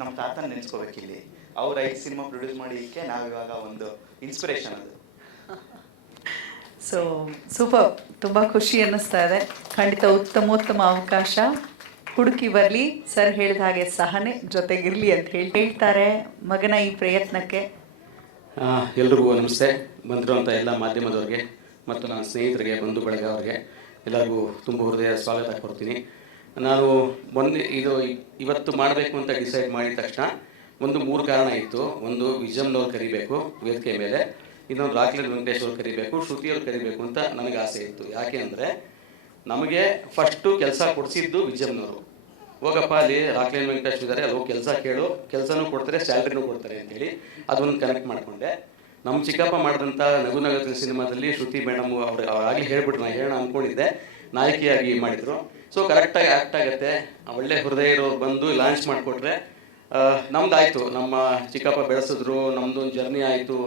ನಮ್ಮ ತಾತ ನೆನೆಸ್ಕೋಬೇಕಿಲ್ಲಿ, ಅವ್ರು 5 ಸಿನಿಮಾ ಪ್ರೊಡ್ಯೂಸ್ ಮಾಡಿದ್ದಕ್ಕೆ ನಾವಿವಾಗ ಒಂದು ಇನ್ಸ್ಪಿರೇಷನ್ ಅದು. ಸೊ ಸೂಪರ್, ತುಂಬ ಖುಷಿ ಅನ್ನಿಸ್ತಾ ಇದೆ. ಖಂಡಿತ ಉತ್ತಮೋತ್ತಮ ಅವಕಾಶ ಹುಡುಕಿ ಬರಲಿ. ಸರ್ ಹೇಳಿದ ಹಾಗೆ ಸಹನೆ ಜೊತೆಗಿರಲಿ ಅಂತ ಹೇಳ್ತಾರೆ ಮಗನ ಈ ಪ್ರಯತ್ನಕ್ಕೆ. ಎಲ್ರಿಗೂ ನಮಸ್ತೆ. ಬಂದಿರುವಂಥ ಎಲ್ಲ ಮಾಧ್ಯಮದವ್ರಿಗೆ ಮತ್ತು ನನ್ನ ಸ್ನೇಹಿತರಿಗೆ, ಬಂಧು ಬಳಗ ಅವ್ರಿಗೆ ಎಲ್ಲರಿಗೂ ತುಂಬ ಹೃದಯ ಸ್ವಾಗತ ಕೊಡ್ತೀನಿ. ನಾನು ಇವತ್ತು ಮಾಡಬೇಕು ಅಂತ ಡಿಸೈಡ್ ಮಾಡಿದ ತಕ್ಷಣ 3 ಕಾರಣ ಇತ್ತು. ಒಂದು ವಿಜಮ್ನವ್ರು ಕರಿಬೇಕು ವೇದಿಕೆ ಮೇಲೆ, ಇನ್ನೊಂದು ರಾಕ್ಲೈನ್ ವೆಂಕಟೇಶ್ ಅವ್ರು ಕರಿಬೇಕು, ಶ್ರುತಿಯವ್ರು ಕರಿಬೇಕು ಅಂತ ನನಗೆ ಆಸೆ ಇತ್ತು. ಯಾಕೆ ಅಂದರೆ ನಮಗೆ ಫಸ್ಟು ಕೆಲಸ ಕೊಡಿಸಿದ್ದು ವಿಜಮ್ನವರು. ಹೋಗಪ್ಪ, ಅಲ್ಲಿ ರಾಕ್ಲೈನ್ ವೆಂಕಟೇಶ್ ಇದ್ದಾರೆ, ಅಲ್ಲಿ ಹೋಗಿ ಕೆಲಸ ಕೇಳು, ಕೆಲಸನೂ ಕೊಡ್ತಾರೆ, ಸ್ಯಾಲ್ರಿನೂ ಕೊಡ್ತಾರೆ ಅಂತೇಳಿ ಅದೊಂದು ಕನೆಕ್ಟ್ ಮಾಡಿಕೊಂಡೆ. ನಮ್ಮ ಚಿಕ್ಕಪ್ಪ ಮಾಡಿದಂಥ ನಗು ನಗು ಸಿನಿಮಾದಲ್ಲಿ ಶ್ರುತಿ ಮೇಡಮ್ ಅವರಾಗಲಿ ಹೇಳ್ಬಿಟ್ರು, ನಾನು ಹೇಳೋಣ ಅಂದ್ಕೊಂಡಿದ್ದೆ, ನಾಯಕಿಯಾಗಿ ಮಾಡಿದರು. ಸೊ ಕರೆಕ್ಟಾಗಿ ಆ್ಯಕ್ಟ್ ಆಗುತ್ತೆ. ಒಳ್ಳೆ ಹೃದಯ ಇರೋರು ಬಂದು ಲಾಂಚ್ ಮಾಡಿಕೊಟ್ರೆ ನಮ್ದಾಯಿತು. ನಮ್ಮ ಚಿಕ್ಕಪ್ಪ ಬೆಳೆಸಿದ್ರು, ನಮ್ಮದೊಂದು ಜರ್ನಿ ಆಯಿತು.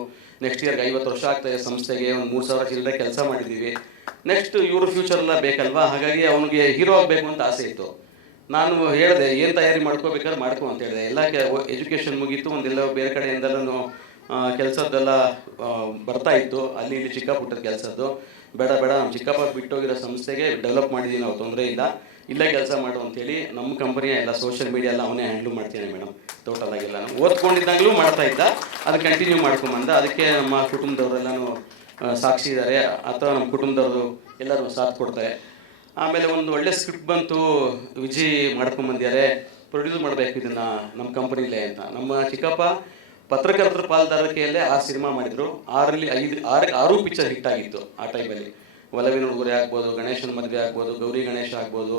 ನೆಕ್ಸ್ಟ್ ಇಯರ್ಗೆ 50 ವರ್ಷ ಆಗ್ತಾಯಿದೆ ಸಂಸ್ಥೆಗೆ. ಒಂದು 3,000 ಚಿಲ್ಲರೆ ಕೆಲಸ ಮಾಡಿದ್ದೀವಿ. ನೆಕ್ಸ್ಟ್ ಇವರು ಫ್ಯೂಚರೆಲ್ಲ ಬೇಕಲ್ವಾ, ಹಾಗಾಗಿ ಅವನಿಗೆ ಹೀರೋ ಆಗಬೇಕು ಅಂತ ಆಸೆ ಇತ್ತು. ನಾನು ಹೇಳಿದೆ, ಏನು ತಯಾರಿ ಮಾಡ್ಕೋಬೇಕಾದ್ರೆ ಮಾಡ್ಕೊ ಅಂತ ಹೇಳಿದೆ. ಎಲ್ಲ ಎಜುಕೇಷನ್ ಮುಗೀತು, ಒಂದೆಲ್ಲ ಬೇರೆ ಕಡೆಯಿಂದಲೂ ಕೆಲಸದ್ದೆಲ್ಲ ಬರ್ತಾ ಇತ್ತು, ಅಲ್ಲಿ ಇಲ್ಲಿ ಚಿಕ್ಕ ಪುಟ್ಟದ ಕೆಲಸದ್ದು. ಬೇಡ ನಮ್ಮ ಚಿಕ್ಕಪ್ಪ ಬಿಟ್ಟೋಗಿರೋ ಸಂಸ್ಥೆಗೆ ಡೆವಲಪ್ ಮಾಡಿದ್ದೀವಿ ನಾವು, ತೊಂದರೆ ಇಲ್ಲ, ಇಲ್ಲೇ ಕೆಲಸ ಮಾಡು ಅಂತೇಳಿ ನಮ್ಮ ಕಂಪನಿಯ ಎಲ್ಲ ಸೋಷಿಯಲ್ ಮೀಡಿಯಾ ಎಲ್ಲ ಅವನೇ ಹ್ಯಾಂಡ್ಲ್ ಮಾಡ್ತೀನಿ ಮೇಡಮ್. ಟೋಟಲ್ ಆಗಿಲ್ಲ, ನಾನು ಓದ್ಕೊಂಡಿದ್ದಾಗಲೂ ಮಾಡ್ತಾ ಇದ್ದ, ಅದು ಕಂಟಿನ್ಯೂ ಮಾಡ್ಕೊಂಬಂದ. ಅದಕ್ಕೆ ನಮ್ಮ ಕುಟುಂಬದವರೆಲ್ಲನೂ ಸಾಕ್ಷಿ ಇದ್ದಾರೆ, ಅಥವಾ ನಮ್ಮ ಕುಟುಂಬದವರು ಎಲ್ಲರೂ ಸಾಥ್ ಕೊಡ್ತಾರೆ. ಆಮೇಲೆ ಒಂದು ಒಳ್ಳೆ ಸ್ಕ್ರಿಪ್ಟ್ ಬಂತು, ವಿಜಯ್ ಮಾಡ್ಕೊಂಬಂದಿದ್ದಾರೆ, ಪ್ರೊಡ್ಯೂಸ್ ಮಾಡಬೇಕು ಇದನ್ನು ನಮ್ಮ ಕಂಪನಿಲೇ ಅಂತ. ನಮ್ಮ ಚಿಕ್ಕಪ್ಪ ಪತ್ರಕರ್ತರ ಪಾಲ್ದಾರಿಕೆಯಲ್ಲೇ 6 ಸಿನಿಮಾ ಮಾಡಿದರು. 6 ಪಿಕ್ಚರ್ ಹಿಟ್ ಆಗಿತ್ತು ಆ ಟೈಮಲ್ಲಿ. ಒಲವಿನ ಉಡುಗೊರೆ ಆಗ್ಬೋದು, ಗಣೇಶನ ಮದುವೆ ಆಗ್ಬೋದು, ಗೌರಿ ಗಣೇಶ ಆಗ್ಬೋದು,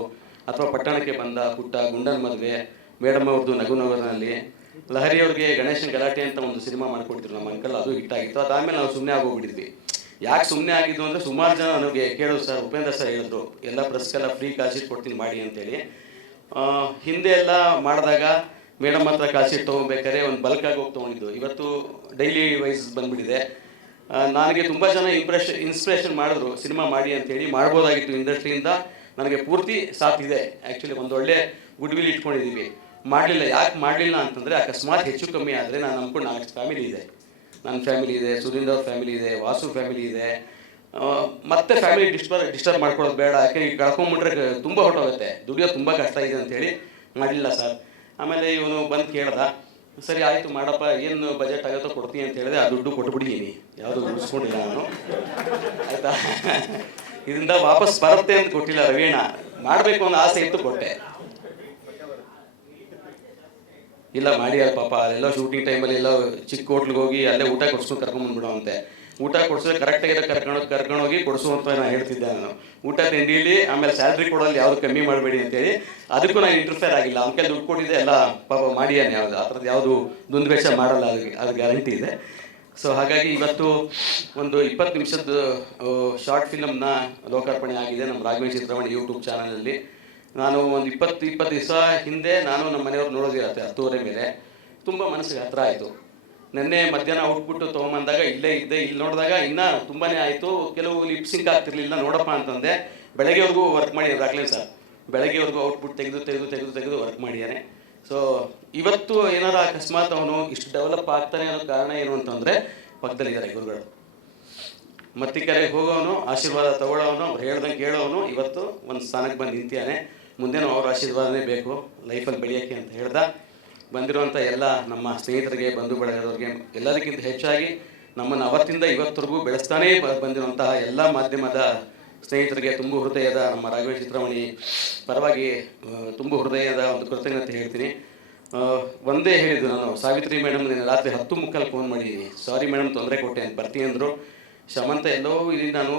ಅಥವಾ ಪಟ್ಟಣಕ್ಕೆ ಬಂದ ಪುಟ್ಟ ಗುಂಡನ ಮದುವೆ, ಮೇಡಮ್ ಅವ್ರದ್ದು ನಗು ನಗರನಲ್ಲಿ, ಲಹರಿ ಅವ್ರಿಗೆ ಗಣೇಶನ ಗಲಾಟೆ ಅಂತ ಒಂದು ಸಿನಿಮಾ ಮಾಡಿಕೊಟ್ಟಿದ್ರು ನಮ್ಮ ಅಂಕಲ್, ಅದು ಹಿಟ್ ಆಗಿತ್ತು. ಅದಾದಮೇಲೆ ನಾವು ಸುಮ್ಮನೆ ಆಗೋಗ್ಬಿಟ್ಟಿದ್ವಿ. ಯಾಕೆ ಸುಮ್ಮನೆ ಆಗಿದ್ದು ಅಂದರೆ ಸುಮಾರು ಜನ ನನಗೆ ಕೇಳೋದು, ಸರ್ ಉಪೇಂದ್ರ ಸರ್ ಹೇಳಿದ್ರು ಎಲ್ಲ ಪ್ರೆಸ್ಗೆಲ್ಲ ಫ್ರೀ ಕಾಲ್ಶೀಟ್ ಕೊಡ್ತೀನಿ ಮಾಡಿ ಅಂತೇಳಿ. ಹಿಂದೆ ಎಲ್ಲ ಮಾಡಿದಾಗ ಮೇಡಮ್ ಹತ್ರ ಕಾಲ್ಶೀಟ್ ತೊಗೊಬೇಕಾದ್ರೆ ಒಂದು ಬಲ್ಕಾಗಿ ಹೋಗಿ ತೊಗೊಂಡಿದ್ದು, ಇವತ್ತು ಡೈಲಿ ವೈಸ್ ಬಂದುಬಿಟ್ಟಿದೆ. ನನಗೆ ತುಂಬ ಜನ ಇನ್ಸ್ಪಿರೇಷನ್ ಮಾಡಿದ್ರು ಸಿನಿಮಾ ಮಾಡಿ ಅಂತೇಳಿ. ಮಾಡ್ಬೋದಾಗಿತ್ತು, ಇಂಡಸ್ಟ್ರಿಯಿಂದ ನನಗೆ ಪೂರ್ತಿ ಸಾಥ್ ಇದೆ. ಆ್ಯಕ್ಚುಲಿ ಒಂದು ಒಳ್ಳೆ ಗುಡ್ ವಿಲ್ ಇಟ್ಕೊಂಡಿದ್ದೀವಿ. ಮಾಡಲಿಲ್ಲ. ಯಾಕೆ ಮಾಡಲಿಲ್ಲ ಅಂತಂದರೆ ಅಕಸ್ಮಾತ್ ಹೆಚ್ಚು ಕಮ್ಮಿ ಆದರೆ ನಾನು ಅಂದ್ಕೊಂಡು 4 ಫ್ಯಾಮಿಲಿ ಇದೆ. ನನ್ನ ಫ್ಯಾಮಿಲಿ ಇದೆ, ಸುಧೀಂದ್ರ ಅವ್ರ ಫ್ಯಾಮಿಲಿ ಇದೆ, ವಾಸು ಫ್ಯಾಮಿಲಿ ಇದೆ. ಮತ್ತೆ ಫ್ಯಾಮಿಲಿ ಡಿಸ್ಟರ್ಬ್ ಮಾಡ್ಕೊಳ್ಳೋದು ಬೇಡ, ಯಾಕೆ ಈಗ ಕಳ್ಕೊಂಬಿಟ್ರೆ ತುಂಬ ಹೊಟ್ಟೋಗುತ್ತೆ, ದುಡಿಯೋದು ತುಂಬ ಕಷ್ಟ ಇದೆ ಅಂತೇಳಿ ಮಾಡಲಿಲ್ಲ ಸರ್. ಆಮೇಲೆ ಇವನು ಬಂದು ಕೇಳ್ದ, ಸರಿ ಆಯಿತು ಮಾಡಪ್ಪ, ಏನು ಬಜೆಟ್ ಆಗುತ್ತೋ ಕೊಡ್ತೀನಿ ಅಂತ ಹೇಳಿದೆ. ಆ ದುಡ್ಡು ಕೊಟ್ಬಿಟ್ಟಿದ್ದೀನಿ, ಯಾವುದು ಉಳಿಸ್ಕೊಂಡಿಲ್ಲ ನಾನು, ಆಯಿತಾ. ಇದರಿಂದ ವಾಪಸ್ ಬರುತ್ತೆ ಅಂತ ಕೊಟ್ಟಿಲ್ಲ ರವೀಣ, ಮಾಡಬೇಕು ಅನ್ನೋ ಆಸೆ ಇತ್ತು, ಕೊಟ್ಟೆ. ಇಲ್ಲ ಮಾಡಿಯಾರ ಪಾಪ, ಅಲ್ಲೆಲ್ಲ ಶೂಟಿಂಗ್ ಟೈಮಲ್ಲಿ ಎಲ್ಲ ಚಿಕ್ಕ ಹೋಟ್ಲಿಗೆ ಹೋಗಿ ಅಲ್ಲೇ ಊಟ ಕೊಡ್ಸ್ಕೊಂಡು ಕರ್ಕೊಂಡ್ಬಂದ್ಬಿಡೋವಂತೆ. ಊಟ ಕೊಡಿಸಿದ್ರೆ ಕರೆಕ್ಟಾಗಿರೋ ಕರ್ಕೊಂಡೋಗಿ ಕೊಡಿಸುವಂತ ನಾನು ಹೇಳ್ತಿದ್ದೆ. ನಾನು ಊಟ ತಿಂಡಿಲಿ ಆಮೇಲೆ ಸ್ಯಾಲ್ರಿ ಕೊಡೋಲ್ಲಿ ಯಾವುದು ಕಮ್ಮಿ ಮಾಡಬೇಡಿ ಅಂತೇಳಿ, ಅದಕ್ಕೂ ನಾನು ಇಂಟರ್ಫೇರ್ ಆಗಿಲ್ಲ. ಅವ್ನ ಕೈಲಿ ದುಡ್ಡು ಕೊಟ್ಟಿದ್ದೆ, ಎಲ್ಲ ಪಾಪ ಮಾಡಿಯಾನೆ, ಯಾವುದು ಆ ಥರದ್ದು ಯಾವುದು ದುಂದುವೆಚ್ಚ ಮಾಡಲ್ಲ, ಅದು ಗ್ಯಾರಂಟಿ ಇದೆ. ಸೊ ಹಾಗಾಗಿ ಇವತ್ತು ಒಂದು 20 ನಿಮಿಷದ ಶಾರ್ಟ್ ಫಿಲಮ್ನ ಲೋಕಾರ್ಪಣೆ ಆಗಿದೆ ನಮ್ಮ ರಾಘವೇಂದ್ರ ಚಿತ್ರವಾಣಿ ಯೂಟ್ಯೂಬ್ ಚಾನಲಲ್ಲಿ. ನಾನು ಒಂದು 20 ದಿವಸ ಹಿಂದೆ ನಾನು ನಮ್ಮ ಮನೆಯವ್ರು ನೋಡೋದಿರತ್ತೆ 10:30 ಮೇಲೆ. ತುಂಬ ಮನಸ್ಸಿಗೆ ಹತ್ರ ಆಯಿತು. ನಿನ್ನೆ ಮಧ್ಯಾಹ್ನ ಔಟ್ಪುಟ್ಟು ತೊಗೊಂಬಂದಾಗ ಇಲ್ಲೇ ಇದ್ದೆ, ಇಲ್ಲಿ ನೋಡಿದಾಗ ಇನ್ನೂ ತುಂಬಾ ಆಯಿತು. ಕೆಲವು ಲಿಪ್ಸಿಂಕ್ ಆಗ್ತಿರ್ಲಿಲ್ಲ, ನೋಡಪ್ಪ ಅಂತಂದೆ. ಬೆಳಗ್ಗೆವರೆಗೂ ವರ್ಕ್ ಮಾಡಿದ್ದಾರೆ ರಾಕ್ಲೈನ್ ಸರ್, ಬೆಳಗ್ಗೆವರೆಗೂ ಔಟ್ಪುಟ್ ತೆಗೆದು ವರ್ಕ್ ಮಾಡಿದ್ದಾನೆ. ಸೊ ಇವತ್ತು ಏನಾರ ಅಕಸ್ಮಾತ್ ಅವನು ಇಷ್ಟು ಡೆವಲಪ್ ಆಗ್ತಾನೆ ಅನ್ನೋ ಕಾರಣ ಏನು ಅಂತಂದರೆ, ಪಕ್ಕದಲ್ಲಿದ್ದಾರೆ ಗುರುಗಳು. ಮತ್ತಿಕರೆಗೆ ಹೋಗೋನು, ಆಶೀರ್ವಾದ ತಗೊಳ್ಳೋನು, ಅವ್ರು ಹೇಳ್ದಂಗೆ ಕೇಳೋನು ಇವತ್ತು ಒಂದು ಸ್ಥಾನಕ್ಕೆ ಬಂದು ನಿಂತಿಯಾನೆ. ಮುಂದೇನೂ ಅವ್ರ ಆಶೀರ್ವಾದನೇ ಬೇಕು ಲೈಫಲ್ಲಿ ಬೆಳೆಯೋಕ್ಕೆ ಅಂತ ಹೇಳ್ದ. ಬಂದಿರುವಂಥ ಎಲ್ಲ ನಮ್ಮ ಸ್ನೇಹಿತರಿಗೆ, ಬಂಧು ಬಳಗದವ್ರಿಗೆ, ಎಲ್ಲದಕ್ಕಿಂತ ಹೆಚ್ಚಾಗಿ ನಮ್ಮನ್ನು ಅವತ್ತಿಂದ ಇವತ್ತರೆಗೂ ಬೆಳೆಸ್ತಾನೇ ಬಂದಿರುವಂತಹ ಎಲ್ಲ ಮಾಧ್ಯಮದ ಸ್ನೇಹಿತರಿಗೆ ತುಂಬ ಹೃದಯದ, ನಮ್ಮ ರಾಘವೇಂದ್ರ ಚಿತ್ರಮಣಿ ಪರವಾಗಿ ತುಂಬ ಹೃದಯದ ಒಂದು ಕೃತಜ್ಞತೆ ಹೇಳ್ತೀನಿ. ಒಂದೇ ಹೇಳಿದ್ದು ನಾನು, ಸಾವಿತ್ರಿ ಮೇಡಮ್ ರಾತ್ರಿ 10:30 ಫೋನ್ ಮಾಡಿದ್ದೀನಿ, ಸಾರಿ ಮೇಡಮ್ ತೊಂದರೆ ಕೊಟ್ಟೆ ಅಂತ, ಬರ್ತೀನಿ ಅಂದರು. ಶಮಂತ ಎಲ್ಲೋ ಇದೀನಿ ನಾನು,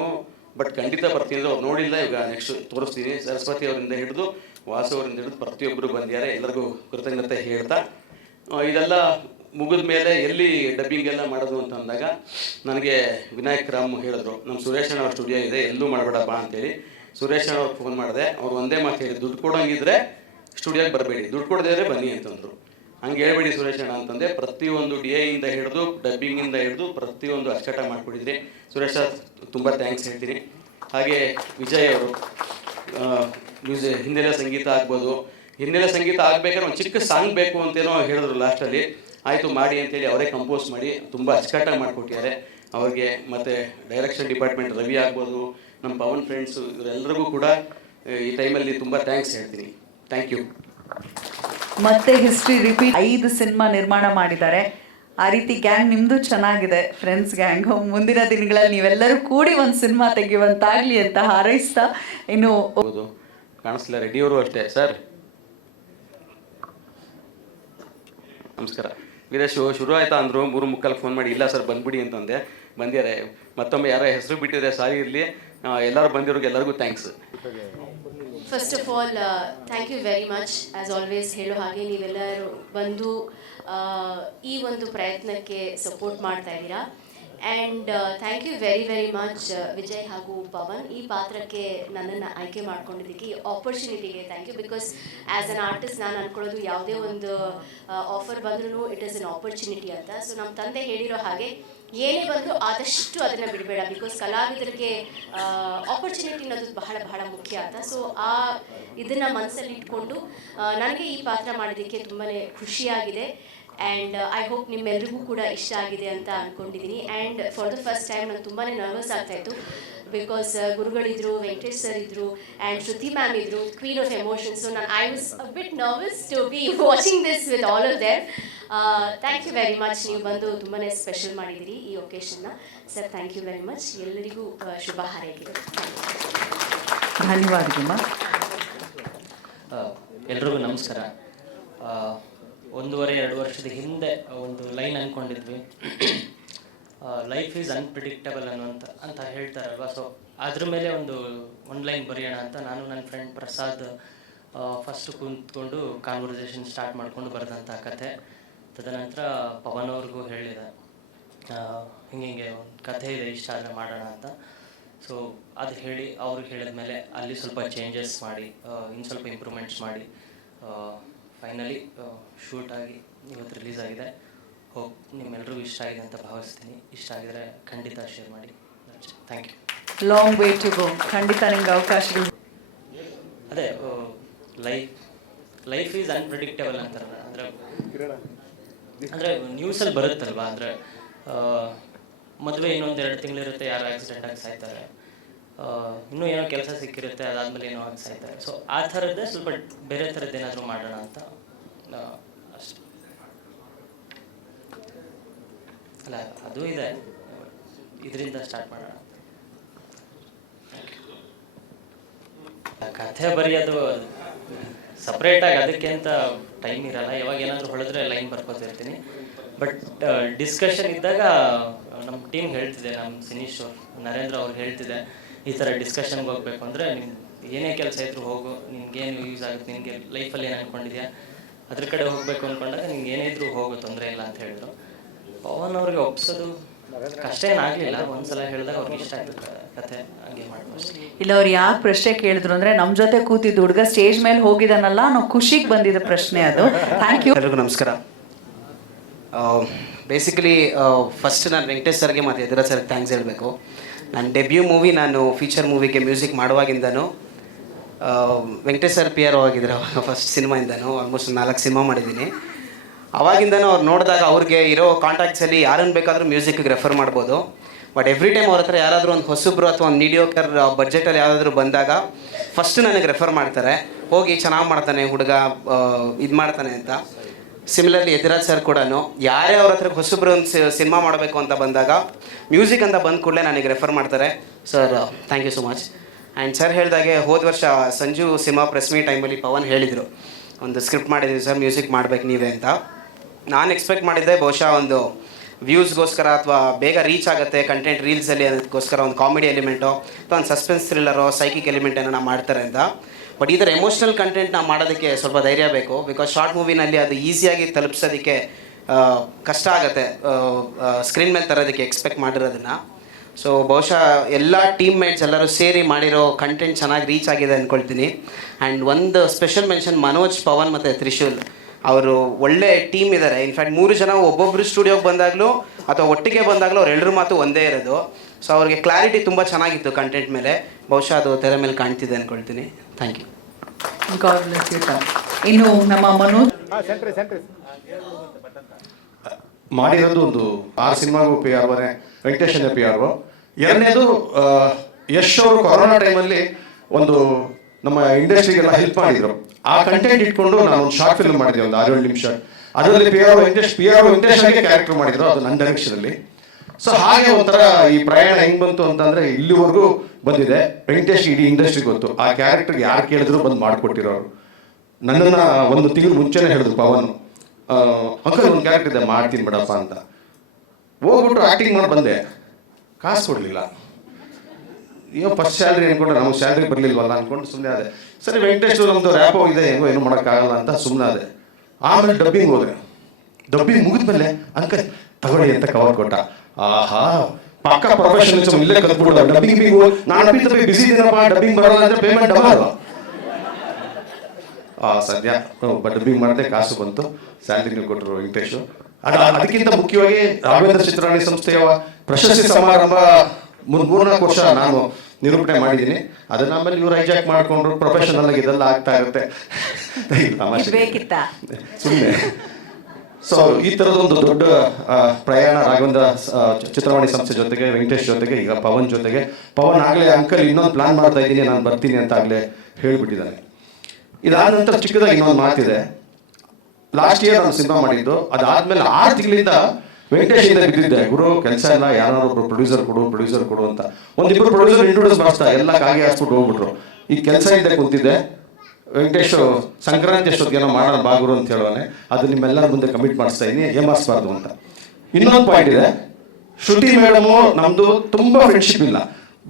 ಬಟ್ ಖಂಡಿತ ಬರ್ತೀನಿ ಅಂದ್ರೆ ಅವ್ರು ನೋಡಿಲ್ಲ. ಈಗ ನೆಕ್ಸ್ಟ್ ತೋರಿಸ್ತೀನಿ. ಸರಸ್ವತಿ ಅವರಿಂದ ಹಿಡಿದು ವಾಸು ಅವರಿಂದ ಹಿಡಿದು ಪ್ರತಿಯೊಬ್ಬರು ಬಂದಿದ್ದಾರೆ. ಎಲ್ಲರಿಗೂ ಕೃತಜ್ಞತೆ ಹೇಳ್ತಾ, ಇದೆಲ್ಲ ಮುಗಿದ ಮೇಲೆ ಎಲ್ಲಿ ಡಬ್ಬಿಂಗ್ ಎಲ್ಲ ಮಾಡೋದು ಅಂತ ಅಂದಾಗ ನನಗೆ ವಿನಾಯಕ್ ರಾಮ್ ಹೇಳಿದ್ರು, ನಮ್ಮ ಸುರೇಶ್ ಅಣ್ಣ ಅವ್ರ ಸ್ಟುಡಿಯೋ ಇದೆ, ಎಲ್ಲೂ ಮಾಡಬೇಡಪ್ಪ ಅಂತೇಳಿ. ಸುರೇಶ್ ಅಣ್ಣ ಅವ್ರಿಗೆ ಫೋನ್ ಮಾಡಿದೆ. ಅವ್ರು ಒಂದೇ ಮಾತು ಹೇಳಿ, ದುಡ್ಡು ಕೊಡೋಂಗಿದ್ರೆ ಸ್ಟುಡಿಯೋಗೆ ಬರಬೇಡಿ, ದುಡ್ಡು ಕೊಡದೇ ಬನ್ನಿ ಅಂತಂದರು. ಹಂಗೆ ಹೇಳ್ಬೇಡಿ ಸುರೇಶ್ ಅಣ್ಣ ಅಂತಂದೆ. ಪ್ರತಿಯೊಂದು DI ಇಂದ ಹಿಡಿದು ಡಬ್ಬಿಂಗಿಂದ ಹಿಡಿದು ಪ್ರತಿಯೊಂದು ಅಚ್ಚಟ ಮಾಡಿಕೊಟ್ಟಿದ್ರಿ. ಸುರೇಶ್ ಸರ್ ತುಂಬ ಥ್ಯಾಂಕ್ಸ್ ಹೇಳ್ತೀನಿ. ಹಾಗೆ ವಿಜಯ್ ಅವರು ಹಿನ್ನೆಲೆ ಸಂಗೀತ ಆಗ್ಬೋದು, ಹಿನ್ನೆಲೆ ಸಂಗೀತ ಆಗ್ಬೇಕಾದ್ರೆ ಒಂದು ಚಿಕ್ಕ ಸಾಂಗ್ ಬೇಕು ಅಂತೇನೋ ಹೇಳಿದ್ರು ಲಾಸ್ಟಲ್ಲಿ. ಆಯಿತು ಮಾಡಿ ಅಂತೇಳಿ ಅವರೇ ಕಂಪೋಸ್ ಮಾಡಿ ತುಂಬ ಅಚ್ಚುಕಟ್ಟಾಗಿ ಮಾಡಿಕೊಟ್ಟಿದ್ದಾರೆ ಅವ್ರಿಗೆ. ಮತ್ತು ಡೈರೆಕ್ಷನ್ ಡಿಪಾರ್ಟ್ಮೆಂಟ್ ರವಿ ಆಗ್ಬೋದು, ನಮ್ಮ ಪವನ್ ಫ್ರೆಂಡ್ಸು, ಇವರೆಲ್ಲರಿಗೂ ಕೂಡ ಈ ಟೈಮಲ್ಲಿ ತುಂಬ ಥ್ಯಾಂಕ್ಸ್ ಹೇಳ್ತೀನಿ. Thank you. ಮತ್ತೆ ಹಿಸ್ಟ್ರಿ ರಿಪೀಟ್, 5 ಸಿನಿಮಾ ನಿರ್ಮಾಣ ಮಾಡಿದ್ದಾರೆ. ಆ ರೀತಿ ಗ್ಯಾಂಗ್ ನಿಮ್ಮದು ಚೆನ್ನಾಗಿದೆ, ಫ್ರೆಂಡ್ಸ್ ಗ್ಯಾಂಗ್. ಮುಂದಿನ ದಿನಗಳಲ್ಲಿ ನೀವೆಲ್ಲರೂ ಕೂಡಿ ಒಂದು ಸಿನಿಮಾ ತೆಗೆಯುವಂತಾಗಲಿ ಅಂತ ಹಾರೈಸ್ತಾ, ಇನ್ನು ಹೌದು ಕಾಣಿಸ್ಲಿಲ್ಲ. ರೆಡ್ಡಿಯವರು ಅಷ್ಟೇ. ಸರ್ ನಮಸ್ಕಾರ. ವೀರೇಶ್ ಶುರು ಆಯ್ತಾ ಅಂದರು. 3:30 ಫೋನ್ ಮಾಡಿ, ಇಲ್ಲ ಸರ್ ಬಂದ್ಬಿಡಿ ಅಂತಂದೆ. ಬಂದಿದ್ದಾರೆ. ಮತ್ತೊಮ್ಮೆ ಯಾರೋ ಹೆಸರು ಬಿಟ್ಟಿದೆ, ಸಾರಿ ಇರಲಿ. ಎಲ್ಲರೂ ಬಂದಿರೋರಿಗೆ ಎಲ್ಲರಿಗೂ thanks. First of all thank you very much. As always ಹೇಳೋ ಹಾಗೆ ನೀವೆಲ್ಲರೂ ಬಂದು ಈ ಒಂದು ಪ್ರಯತ್ನಕ್ಕೆ ಸಪೋರ್ಟ್ ಮಾಡ್ತಾ ಇದ್ದೀರಾ. And thank you very very much Vijay ಹಾಗೂ ಪವನ್, ಈ ಪಾತ್ರಕ್ಕೆ ನನ್ನನ್ನು ಆಯ್ಕೆ ಮಾಡ್ಕೊಂಡಿದ್ದಕ್ಕೆ, ಈ ಆಪರ್ಚುನಿಟಿಗೆ thank you. Because as an artist ನಾನು ಅಂದ್ಕೊಳ್ಳೋದು ಯಾವುದೇ ಒಂದು ಆಫರ್ ಬಂದ್ರೂ ಇಟ್ ಈಸ್ ಅನ್ ಆಪರ್ಚುನಿಟಿ ಅಂತ. ಸೊ ನಮ್ಮ ತಂದೆ ಹೇಳಿರೋ ಹಾಗೆ ಏನೇ ಬಂದರೂ ಆದಷ್ಟು ಅದನ್ನು ಬಿಡಬೇಡ, ಬಿಕಾಸ್ ಕಲಾವಿದರಿಗೆ ಆಪರ್ಚುನಿಟಿ ಅನ್ನೋದು ಬಹಳ ಬಹಳ ಮುಖ್ಯ ಅಂತ. ಸೊ ಇದನ್ನು ಮನಸ್ಸಲ್ಲಿ ಇಟ್ಕೊಂಡು ನನಗೆ ಈ ಪಾತ್ರ ಮಾಡೋದಕ್ಕೆ ತುಂಬಾ ಖುಷಿಯಾಗಿದೆ. ಆ್ಯಂಡ್ ಐ ಹೋಪ್ ನಿಮ್ಮೆಲ್ರಿಗೂ ಕೂಡ ಇಷ್ಟ ಆಗಿದೆ ಅಂತ ಅಂದ್ಕೊಂಡಿದ್ದೀನಿ. And for the first time ನಾನು ತುಂಬಾ ನರ್ವಸ್ ಆಗ್ತಾಯಿತ್ತು, ಬಿಕಾಸ್ ಗುರುಗಳಿದ್ರು, ವೆಂಕಟೇಶ್ ಸರ್ ಇದ್ದರು, ಆ್ಯಂಡ್ ಶ್ರುತಿ ಮ್ಯಾಮ್ ಇದ್ದರು, ಕ್ವೀನ್ ಆಫ್ ಎಮೋಷನ್ಸ್. ಸೊ ನಾನು I was a bit nervous to be watching this with all of them. Thank you very much. ನೀವು ಬಂದು ತುಂಬಾ ಸ್ಪೆಷಲ್ ಮಾಡಿದ್ದೀರಿ ಈ ಒಕೇಶನ್ನ. Sir thank you very much. ಎಲ್ಲರಿಗೂ ಶುಭ ಹಾರೈಕೆ. ಧನ್ಯವಾದಗಳು. ಎಲ್ರಿಗೂ ನಮಸ್ಕಾರ. 1.5-2 ವರ್ಷದ ಹಿಂದೆ ಒಂದು ಲೈನ್ ಅಂದ್ಕೊಂಡಿದ್ವಿ, ಲೈಫ್ ಈಸ್ ಅನ್ಪ್ರಿಡಿಕ್ಟಬಲ್ ಅಂತ ಹೇಳ್ತಾರಲ್ವ. ಸೊ ಅದ್ರ ಮೇಲೆ ಒಂದು ಲೈನ್ ಬರೆಯೋಣ ಅಂತ ನಾನು ನನ್ನ ಫ್ರೆಂಡ್ ಪ್ರಸಾದ್ ಫಸ್ಟು ಕುಂತ್ಕೊಂಡು ಕಾನ್ವರ್ಸೇಷನ್ ಸ್ಟಾರ್ಟ್ ಮಾಡ್ಕೊಂಡು ಬರೆದಂಥ ಕಥೆ. ತದನಂತರ ಪವನ್ ಅವ್ರಿಗೂ ಹೇಳಿದೆ, ಹಿಂಗೆ ಒಂದು ಕಥೆ ಇದೆ, ಇಷ್ಟ ಆದರೆ ಮಾಡೋಣ ಅಂತ. ಸೊ ಅದು ಹೇಳಿ ಅವ್ರಿಗೆ ಹೇಳಿದ್ಮೇಲೆ ಅಲ್ಲಿ ಸ್ವಲ್ಪ ಚೇಂಜಸ್ ಮಾಡಿ, ಇನ್ನು ಸ್ವಲ್ಪ ಇಂಪ್ರೂವ್ಮೆಂಟ್ಸ್ ಮಾಡಿ ಫೈನಲಿ ಶೂಟ್ ಆಗಿ ಇವತ್ತು ರಿಲೀಸ್ ಆಗಿದೆ. ಹೋಪ್ ನಿಮ್ಮೆಲ್ಲರಿಗೂ ಇಷ್ಟ ಆಗಿದೆ ಅಂತ ಭಾವಿಸ್ತೀನಿ. ಇಷ್ಟ ಆಗಿದರೆ ಖಂಡಿತ ಶೇರ್ ಮಾಡಿ. Thank you. Long way to go. ಖಂಡಿತ ನಿಮ್ಗೆ ಅವಕಾಶಗಳು. ಅದೇ ಲೈಫ್ ಈಸ್ ಅನ್ಪ್ರಿಡಿಕ್ಟಬಲ್ ಅಂತಾರಲ್ಲ, ಅಂದರೆ ನ್ಯೂಸಲ್ಲಿ ಬರುತ್ತಲ್ವ, ಅಂದರೆ ಮದುವೆ ಇನ್ನೊಂದು 2 ತಿಂಗಳಿರುತ್ತೆ, ಯಾರು ಆಕ್ಸಿಡೆಂಟ್ ಆಗಿ ಸಾಯ್ತಾರೆ, ಇನ್ನೂ ಏನೋ ಕೆಲಸ ಸಿಕ್ಕಿರುತ್ತೆ, ಅದಾದಮೇಲೆ ಏನೋ ಆಗಿ ಸಾಯ್ತಾರೆ. ಸೊ ಆ ಥರದ್ದೇ ಸ್ವಲ್ಪ ಬೇರೆ ಥರದ್ದು ಏನಾದರೂ ಮಾಡೋಣ ಅಂತ ಅಷ್ಟೆ. ಅಲ್ಲ ಅದು ಇದೆ, ಇದರಿಂದ ಸ್ಟಾರ್ಟ್ ಮಾಡೋಣ. ಕಥೆ ಬರೆಯೋದು ಸಪ್ರೇಟಾಗಿ ಅದಕ್ಕೆ ಅಂತ ಟೈಮ್ ಇರಲ್ಲ. ಯಾವಾಗ ಏನಾದರೂ ಹೊಳೆದ್ರೆ ಲೈನ್ ಬರ್ಕೋತಿರ್ತೀನಿ. ಬಟ್ ಡಿಸ್ಕಷನ್ ಇದ್ದಾಗ ನಮ್ಮ ಟೀಮ್ ಹೇಳ್ತಿದೆ, ನಮ್ಮ ಸಿನೀಶ್ ನರೇಂದ್ರ ಅವ್ರು ಹೇಳ್ತಿದೆ, ಈ ಥರ ಡಿಸ್ಕಷನ್ಗೆ ಹೋಗಬೇಕು ಅಂದರೆ ನೀನು ಏನೇ ಕೆಲಸ ಇದ್ರೂ ಹೋಗು, ನಿನ್ಗೇನು ಯೂಸ್ ಆಗುತ್ತೆ, ನಿನಗೆ ಲೈಫಲ್ಲಿ ಏನು ಅಂದ್ಕೊಂಡಿದ್ಯಾ ಅದ್ರ ಕಡೆ ಹೋಗಬೇಕು ಅಂದ್ಕೊಂಡಾಗ ನಿನ್ಗೆ ಏನೇ ಇದ್ರೂ ಹೋಗು, ತೊಂದರೆ ಇಲ್ಲ ಅಂತ ಹೇಳಿದ್ರು. ಪವನ್ ಅವ್ರಿಗೆ ಒಪ್ಸೋದು ಕಷ್ಟ ಏನಾಗಲಿಲ್ಲ. ಒಂದ್ಸಲ ಹೇಳಿದಾಗ ಅವ್ರಿಗೆ ಇಷ್ಟ ಆಯ್ತು ಕಥೆ, ಹಂಗೆ ಮಾಡ್ಬೋದು. ಇಲ್ಲ, ಅವ್ರು ಯಾಕೆ ಪ್ರಶ್ನೆ ಕೇಳಿದ್ರು ಅಂದರೆ ನಮ್ಮ ಜೊತೆ ಕೂತಿದ್ದು ಹುಡುಗ ಸ್ಟೇಜ್ ಮೇಲೆ ಹೋಗಿದಾನಲ್ಲ, ನಾವು ಖುಷಿಗೆ ಬಂದಿದ್ದ ಪ್ರಶ್ನೆ ಅದು. Thank you. ಎಲ್ಲರಿಗೂ ನಮಸ್ಕಾರ. ಬೇಸಿಕಲಿ ಫಸ್ಟ್ ನಾನು ವೆಂಕಟೇಶ್ ಸರ್ಗೆ ಮತ್ತು ಯದುರಾಜ್ ಸರ್ಗೆ ಥ್ಯಾಂಕ್ಸ್ ಹೇಳಬೇಕು. ನನ್ನ ಡೆಬ್ಯೂ ಮೂವಿ, ನಾನು ಫೀಚರ್ ಮೂವಿಗೆ ಮ್ಯೂಸಿಕ್ ಮಾಡುವಾಗಿಂದನೂ ವೆಂಕಟೇಶ್ ಸರ್ ಪಿ ಆರ್ ಆಗಿದ್ರು. ಅವಾಗ ಫಸ್ಟ್ ಸಿನಿಮಾಯಿಂದನೂ ಆಲ್ಮೋಸ್ಟ್ 4 ಸಿನಿಮಾ ಮಾಡಿದ್ದೀನಿ. ಅವಾಗಿಂದನೂ ಅವ್ರು ನೋಡಿದಾಗ ಅವ್ರಿಗೆ ಇರೋ ಕಾಂಟ್ಯಾಕ್ಟ್ಸಲ್ಲಿ ಯಾರನ್ನು ಬೇಕಾದರೂ ಮ್ಯೂಸಿಕ್ಗೆ ರೆಫರ್ ಮಾಡ್ಬೋದು. ಬಟ್ ಎವ್ರಿ ಟೈಮ್ ಅವ್ರ ಹತ್ರ ಯಾರಾದರೂ ಒಂದು ಹೊಸಬ್ರು ಅಥವಾ ಒಂದು ಮೀಡಿಯೋಕರ್ ಬಡ್ಜೆಟಲ್ಲಿ ಯಾವುದಾದ್ರೂ ಬಂದಾಗ ಫಸ್ಟ್ ನನಗೆ ರೆಫರ್ ಮಾಡ್ತಾರೆ, ಹೋಗಿ ಚೆನ್ನಾಗಿ ಮಾಡ್ತಾನೆ ಹುಡುಗ, ಇದು ಮಾಡ್ತಾನೆ ಅಂತ. ಸಿಮಿಲರ್ಲಿ ಯತಿರಾಜ್ ಸರ್ ಕೂಡ ಯಾರೇ ಅವ್ರ ಹತ್ರ ಹೊಸಬ್ರು ಒಂದು ಸಿನಿಮಾ ಮಾಡಬೇಕು ಅಂತ ಬಂದಾಗ ಮ್ಯೂಸಿಕ್ ಅಂತ ಬಂದ ಕೂಡಲೇ ನನಗೆ ರೆಫರ್ ಮಾಡ್ತಾರೆ. Sir thank you so much. And sir ಹೇಳಿದಾಗೆ ಹೋದ ವರ್ಷ ಸಂಜು ಸಿನಿಮಾ ಪ್ರೆಸ್ ಮೀಟ್ ಟೈಮಲ್ಲಿ ಪವನ್ ಹೇಳಿದರು, ಒಂದು ಸ್ಕ್ರಿಪ್ಟ್ ಮಾಡಿದ್ದೀವಿ ಸರ್, ಮ್ಯೂಸಿಕ್ ಮಾಡಬೇಕು ನೀವೇ ಅಂತ. ನಾನು ಎಕ್ಸ್ಪೆಕ್ಟ್ ಮಾಡಿದ್ದೆ ಬಹುಶಃ ಒಂದು ವ್ಯೂಸ್ಗೋಸ್ಕರ ಅಥವಾ ಬೇಗ ರೀಚ್ ಆಗುತ್ತೆ ಕಂಟೆಂಟ್ ರೀಲ್ಸಲ್ಲಿ ಅದಕ್ಕೋಸ್ಕರ ಒಂದು ಕಾಮಿಡಿ ಎಲಿಮೆಂಟೋ ಅಥವಾ ಒಂದು ಸಸ್ಪೆನ್ಸ್ ಥ್ರಿಲ್ಲರೋ ಸೈಕಿಕ್ ಎಲಿಮೆಂಟ್ ಏನೋ ಮಾಡ್ತಾರೆ ಅಂತ. ಬಟ್ ಈ ಥರ ಎಮೋಷ್ನಲ್ ಕಂಟೆಂಟ್ನ ಮಾಡೋದಕ್ಕೆ ಸ್ವಲ್ಪ ಧೈರ್ಯ ಬೇಕು. ಬಿಕಾಸ್ ಶಾರ್ಟ್ ಮೂವಿನಲ್ಲಿ ಅದು ಈಸಿಯಾಗಿ ತಲುಪಿಸೋದಕ್ಕೆ ಕಷ್ಟ ಆಗುತ್ತೆ ಸ್ಕ್ರೀನ್ ಮೇಲೆ ತರೋದಕ್ಕೆ ಎಕ್ಸ್ಪೆಕ್ಟ್ ಮಾಡಿರೋದನ್ನು. ಸೊ ಬಹುಶಃ ಎಲ್ಲ ಟೀಮ್ ಮೇಟ್ಸ್ ಎಲ್ಲರೂ ಸೇರಿ ಮಾಡಿರೋ ಕಂಟೆಂಟ್ ಚೆನ್ನಾಗಿ ರೀಚ್ ಆಗಿದೆ ಅಂದ್ಕೊಳ್ತೀನಿ. ಆ್ಯಂಡ್ ಒಂದು ಸ್ಪೆಷಲ್ ಮೆನ್ಷನ್ ಮನೋಜ್, ಪವನ್ ಮತ್ತು ತ್ರಿಶೂಲ್, ಅವರು ಒಳ್ಳೆ ಟೀಮ್ ಇದ್ದಾರೆ. ಇನ್ಫ್ಯಾಕ್ಟ್ 3 ಜನ ಒಬ್ಬೊಬ್ಬರು ಸ್ಟುಡಿಯೋಗೆ ಬಂದಾಗಲೂ ಅಥವಾ ಒಟ್ಟಿಗೆ ಬಂದಾಗಲೂ ಅವ್ರು ಎಲ್ಲರ ಮಾತು ಒಂದೇ ಇರೋದು. ಸೊ ಅವ್ರಿಗೆ ಕ್ಲಾರಿಟಿ ತುಂಬ ಚೆನ್ನಾಗಿತ್ತು ಕಂಟೆಂಟ್ ಮೇಲೆ. ಬಹುಶಃ ಅದು ತೆರೆ ಮೇಲೆ ಕಾಣ್ತಿದೆ ಅಂದ್ಕೊಳ್ತೀನಿ. Thank you. God bless you, sir. ಇನ್ನು ನಮ್ಮ ಮನೋಜ್ ಮಾಡಿರೋದು ಒಂದು 6 ಸಿನಿಮಾಗೂ PR ವೆಂಕಟೇಶನ್ PR. ಎರಡನೇದು ಯಶ್ ಅವರು ಕೊರೋನಾ ಟೈಮಲ್ಲಿ ಒಂದು ನಮ್ಮ ಇಂಡಸ್ಟ್ರಿಗೆಲ್ಲ ಹೆಲ್ಪ್ ಮಾಡಿದ್ರು. ಆ ಕಂಟೆಂಟ್ ಇಟ್ಕೊಂಡು ನಾನು ಒಂದು ಶಾರ್ಟ್ ಫಿಲ್ಮ್ ಮಾಡಿದೆ, ಒಂದು 6-7 ನಿಮಿಷ. ಅದರಲ್ಲಿ PR ವೆಂಕಟೇಶ್ ಆಗಿ ಕ್ಯಾರೆಕ್ಟರ್ ಮಾಡಿದ್ರು, ಅದು ನನ್ನ ಡೈರೆಕ್ಷನಲ್ಲಿ. ಸೊ ಹಾಗೆ ಒಂಥರ ಈ ಪ್ರಯಾಣ ಹೆಂಗೆ ಬಂತು ಅಂತಂದರೆ ಇಲ್ಲಿವರೆಗೂ ಬಂದಿದೆ. ವೆಂಕಟೇಶ್ ಇಡೀ ಇಂಡಸ್ಟ್ರಿ ಗೊತ್ತು, ಆ ಕ್ಯಾರೆಕ್ಟರ್ಗೆ ಯಾರು ಕೇಳಿದ್ರು ಬಂದು ಮಾಡಿಕೊಟ್ಟಿರೋರು. ನನ್ನನ್ನು 1 ತಿಂಗಳು ಮುಂಚೆನೇ ಹೇಳಿದ್ರು ಪವನ್, ಅಂಕಲ್ ಒಂದು ಕ್ಯಾರೆಕ್ಟರ್ ಇದೆ ಮಾಡ್ತೀನಿ ಬಿಡಪ್ಪ ಅಂತ. ಹೋಗ್ಬಿಟ್ಟು ಆ್ಯಕ್ಟಿಂಗ್ ಮಾಡಿ ಬಂದೆ, ಕಾಸು ಕೊಡಲಿಲ್ಲ. ಅಯ್ಯೋ ಫಸ್ಟ್ ಸ್ಯಾಲ್ರಿ ಅಂದ್ಕೊಂಡು ನಮಗೆ ಸ್ಯಾಲ್ರಿ ಬರಲಿಲ್ವಲ್ಲ ಅಂದ್ಕೊಂಡು ಸುಮ್ಮನೆ ಅದೇ. ಸರಿ ವೆಂಕಟೇಶ್ ನಮ್ಮದು ರ್ಯಾಪೋ ಇದೆ, ಹೆಂಗೋ ಏನೂ ಮಾಡೋಕ್ಕಾಗಲ್ಲ ಅಂತ ಸುಮ್ಮನೆ ಅದೇ. ಆಮೇಲೆ ಡಬ್ಬಿಂಗ್ ಹೋದ್ರೆ, ಡಬ್ಬಿಂಗ್ ಮುಗಿದ್ಮೇಲೆ ಅಂಕಲ್ ತಗೊಳ್ಳಿ ಅಂತ ಕವರ್ ಕೊಟ್ಟ. ಆಹಾ, ಪಕ್ಕ ಪ್ರೊಫೆಷನಲಿಸಮ್ ಇಲ್ಲೇ ಕಲ್ತ್ಬಿಡ. ಡಬ್ಬಿಂಗ್ ನಾನು ಅಪ್ಪಿ ಬಿಸಿ ಇದ್ದೀನಪ್ಪ, ಡಬ್ಬಿಂಗ್ ಬರಲ್ಲ ಅಂದರೆ ಪೇಮೆಂಟ್ ಡಬಲ್. ಸದ್ಯ ಡಬ್ಬಿಂಗ್ ಮಾಡಿದೆ, ಕಾಸು ಬಂತು, ಸ್ಯಾಲ್ರಿನೂ ಕೊಟ್ಟರು ವೆಂಕಟೇಶು. ಅದಕ್ಕಿಂತ ಮುಖ್ಯವಾಗಿ ರಾಘವೇಂದ್ರ ಚಿತ್ರವಾಣಿ ಸಂಸ್ಥೆಯ ಪ್ರಶಸ್ತಿ ಸಮಾರಂಭ 3-4 ವರ್ಷ ನಾನು ನಿರೂಪಣೆ ಮಾಡಿದ್ದೀನಿ. ಅದನ್ನ ಆಮೇಲೆ ಇವ್ರು ಹೈಜಾಕ್ ಮಾಡಿಕೊಂಡ್ರು. ಪ್ರೊಫೆಷನಲ್ ಆಗಿ ಇದೆಲ್ಲ ಆಗ್ತಾ ಇರುತ್ತೆ, ಸುಮ್ಮನೆ. ಸೊ ಈ ಥರದೊಂದು ದೊಡ್ಡ ಪ್ರಯಾಣ ರಾಘವೇಂದ್ರ ಚಿತ್ರವಾಣಿ ಸಂಸ್ಥೆ ಜೊತೆಗೆ, ವೆಂಕಟೇಶ್ ಜೊತೆಗೆ, ಈಗ ಪವನ್ ಜೊತೆಗೆ. ಪವನ್ ಆಗಲೇ ಅಂಕಲ್ ಇನ್ನೊಂದು ಪ್ಲಾನ್ ಮಾಡ್ತಾ ಇದ್ದೀನಿ, ನಾನು ಬರ್ತೀನಿ ಅಂತ ಆಗಲೇ ಹೇಳಿಬಿಟ್ಟಿದ್ದಾನೆ. ಇದಾದ ನಂತರ ಚಿಕ್ಕದಾಗಿ ಇನ್ನೊಂದು ಮಾತಿದೆ. ಲಾಸ್ಟ್ ಇಯರ್ ನಾನು ಸಿನಿಮಾ ಮಾಡಿದ್ದು, ಅದಾದ್ಮೇಲೆ 6 ತಿಂಗಳಿಂದ ವೆಂಕಟೇಶಿಂದ ಬಿದ್ದಿದ್ದೆ, ಗುರು ಕೆಲಸ ಇಲ್ಲ, ಯಾರೋ ಒಬ್ರು ಪ್ರೊಡ್ಯೂಸರ್ ಕೊಡು ಅಂತ. 1-2 ಪ್ರೊಡ್ಯೂಸರ್ ಇಂಟ್ರೊಡ್ಯೂಸ್ ಮಾಡ್ತಾ ಎಲ್ಲ ಕಾಗೆ ಹಾಸ್ಬಿಟ್ಟು ಹೋಗ್ಬಿಟ್ರು. ಈ ಕೆಲಸ ಇದ್ದೆ ಕುಂತಿದ್ದೆ. ವೆಂಕಟೇಶ್ ಸಂಕ್ರಾಂತಿ ಅಷ್ಟೊತ್ತಿಗೆ ಏನೋ ಮಾಡೋಣ ಬಾಗುರು ಅಂತ ಹೇಳೋನೆ, ಅದು ನಿಮ್ಮೆಲ್ಲರ ಮುಂದೆ ಕಮಿಟ್ ಮಾಡಿಸ್ತಾ ಇದ್ದೀನಿ, ಏಮಾರಿಸ್ಬಾರ್ದು ಅಂತ. ಇನ್ನೊಂದು ಪಾಯಿಂಟ್ ಇದೆ, ಶ್ರುತಿ ಮೇಡಮು ನಮ್ಮದು ತುಂಬ ಫ್ರೆಂಡ್ಶಿಪ್ ಇಲ್ಲ.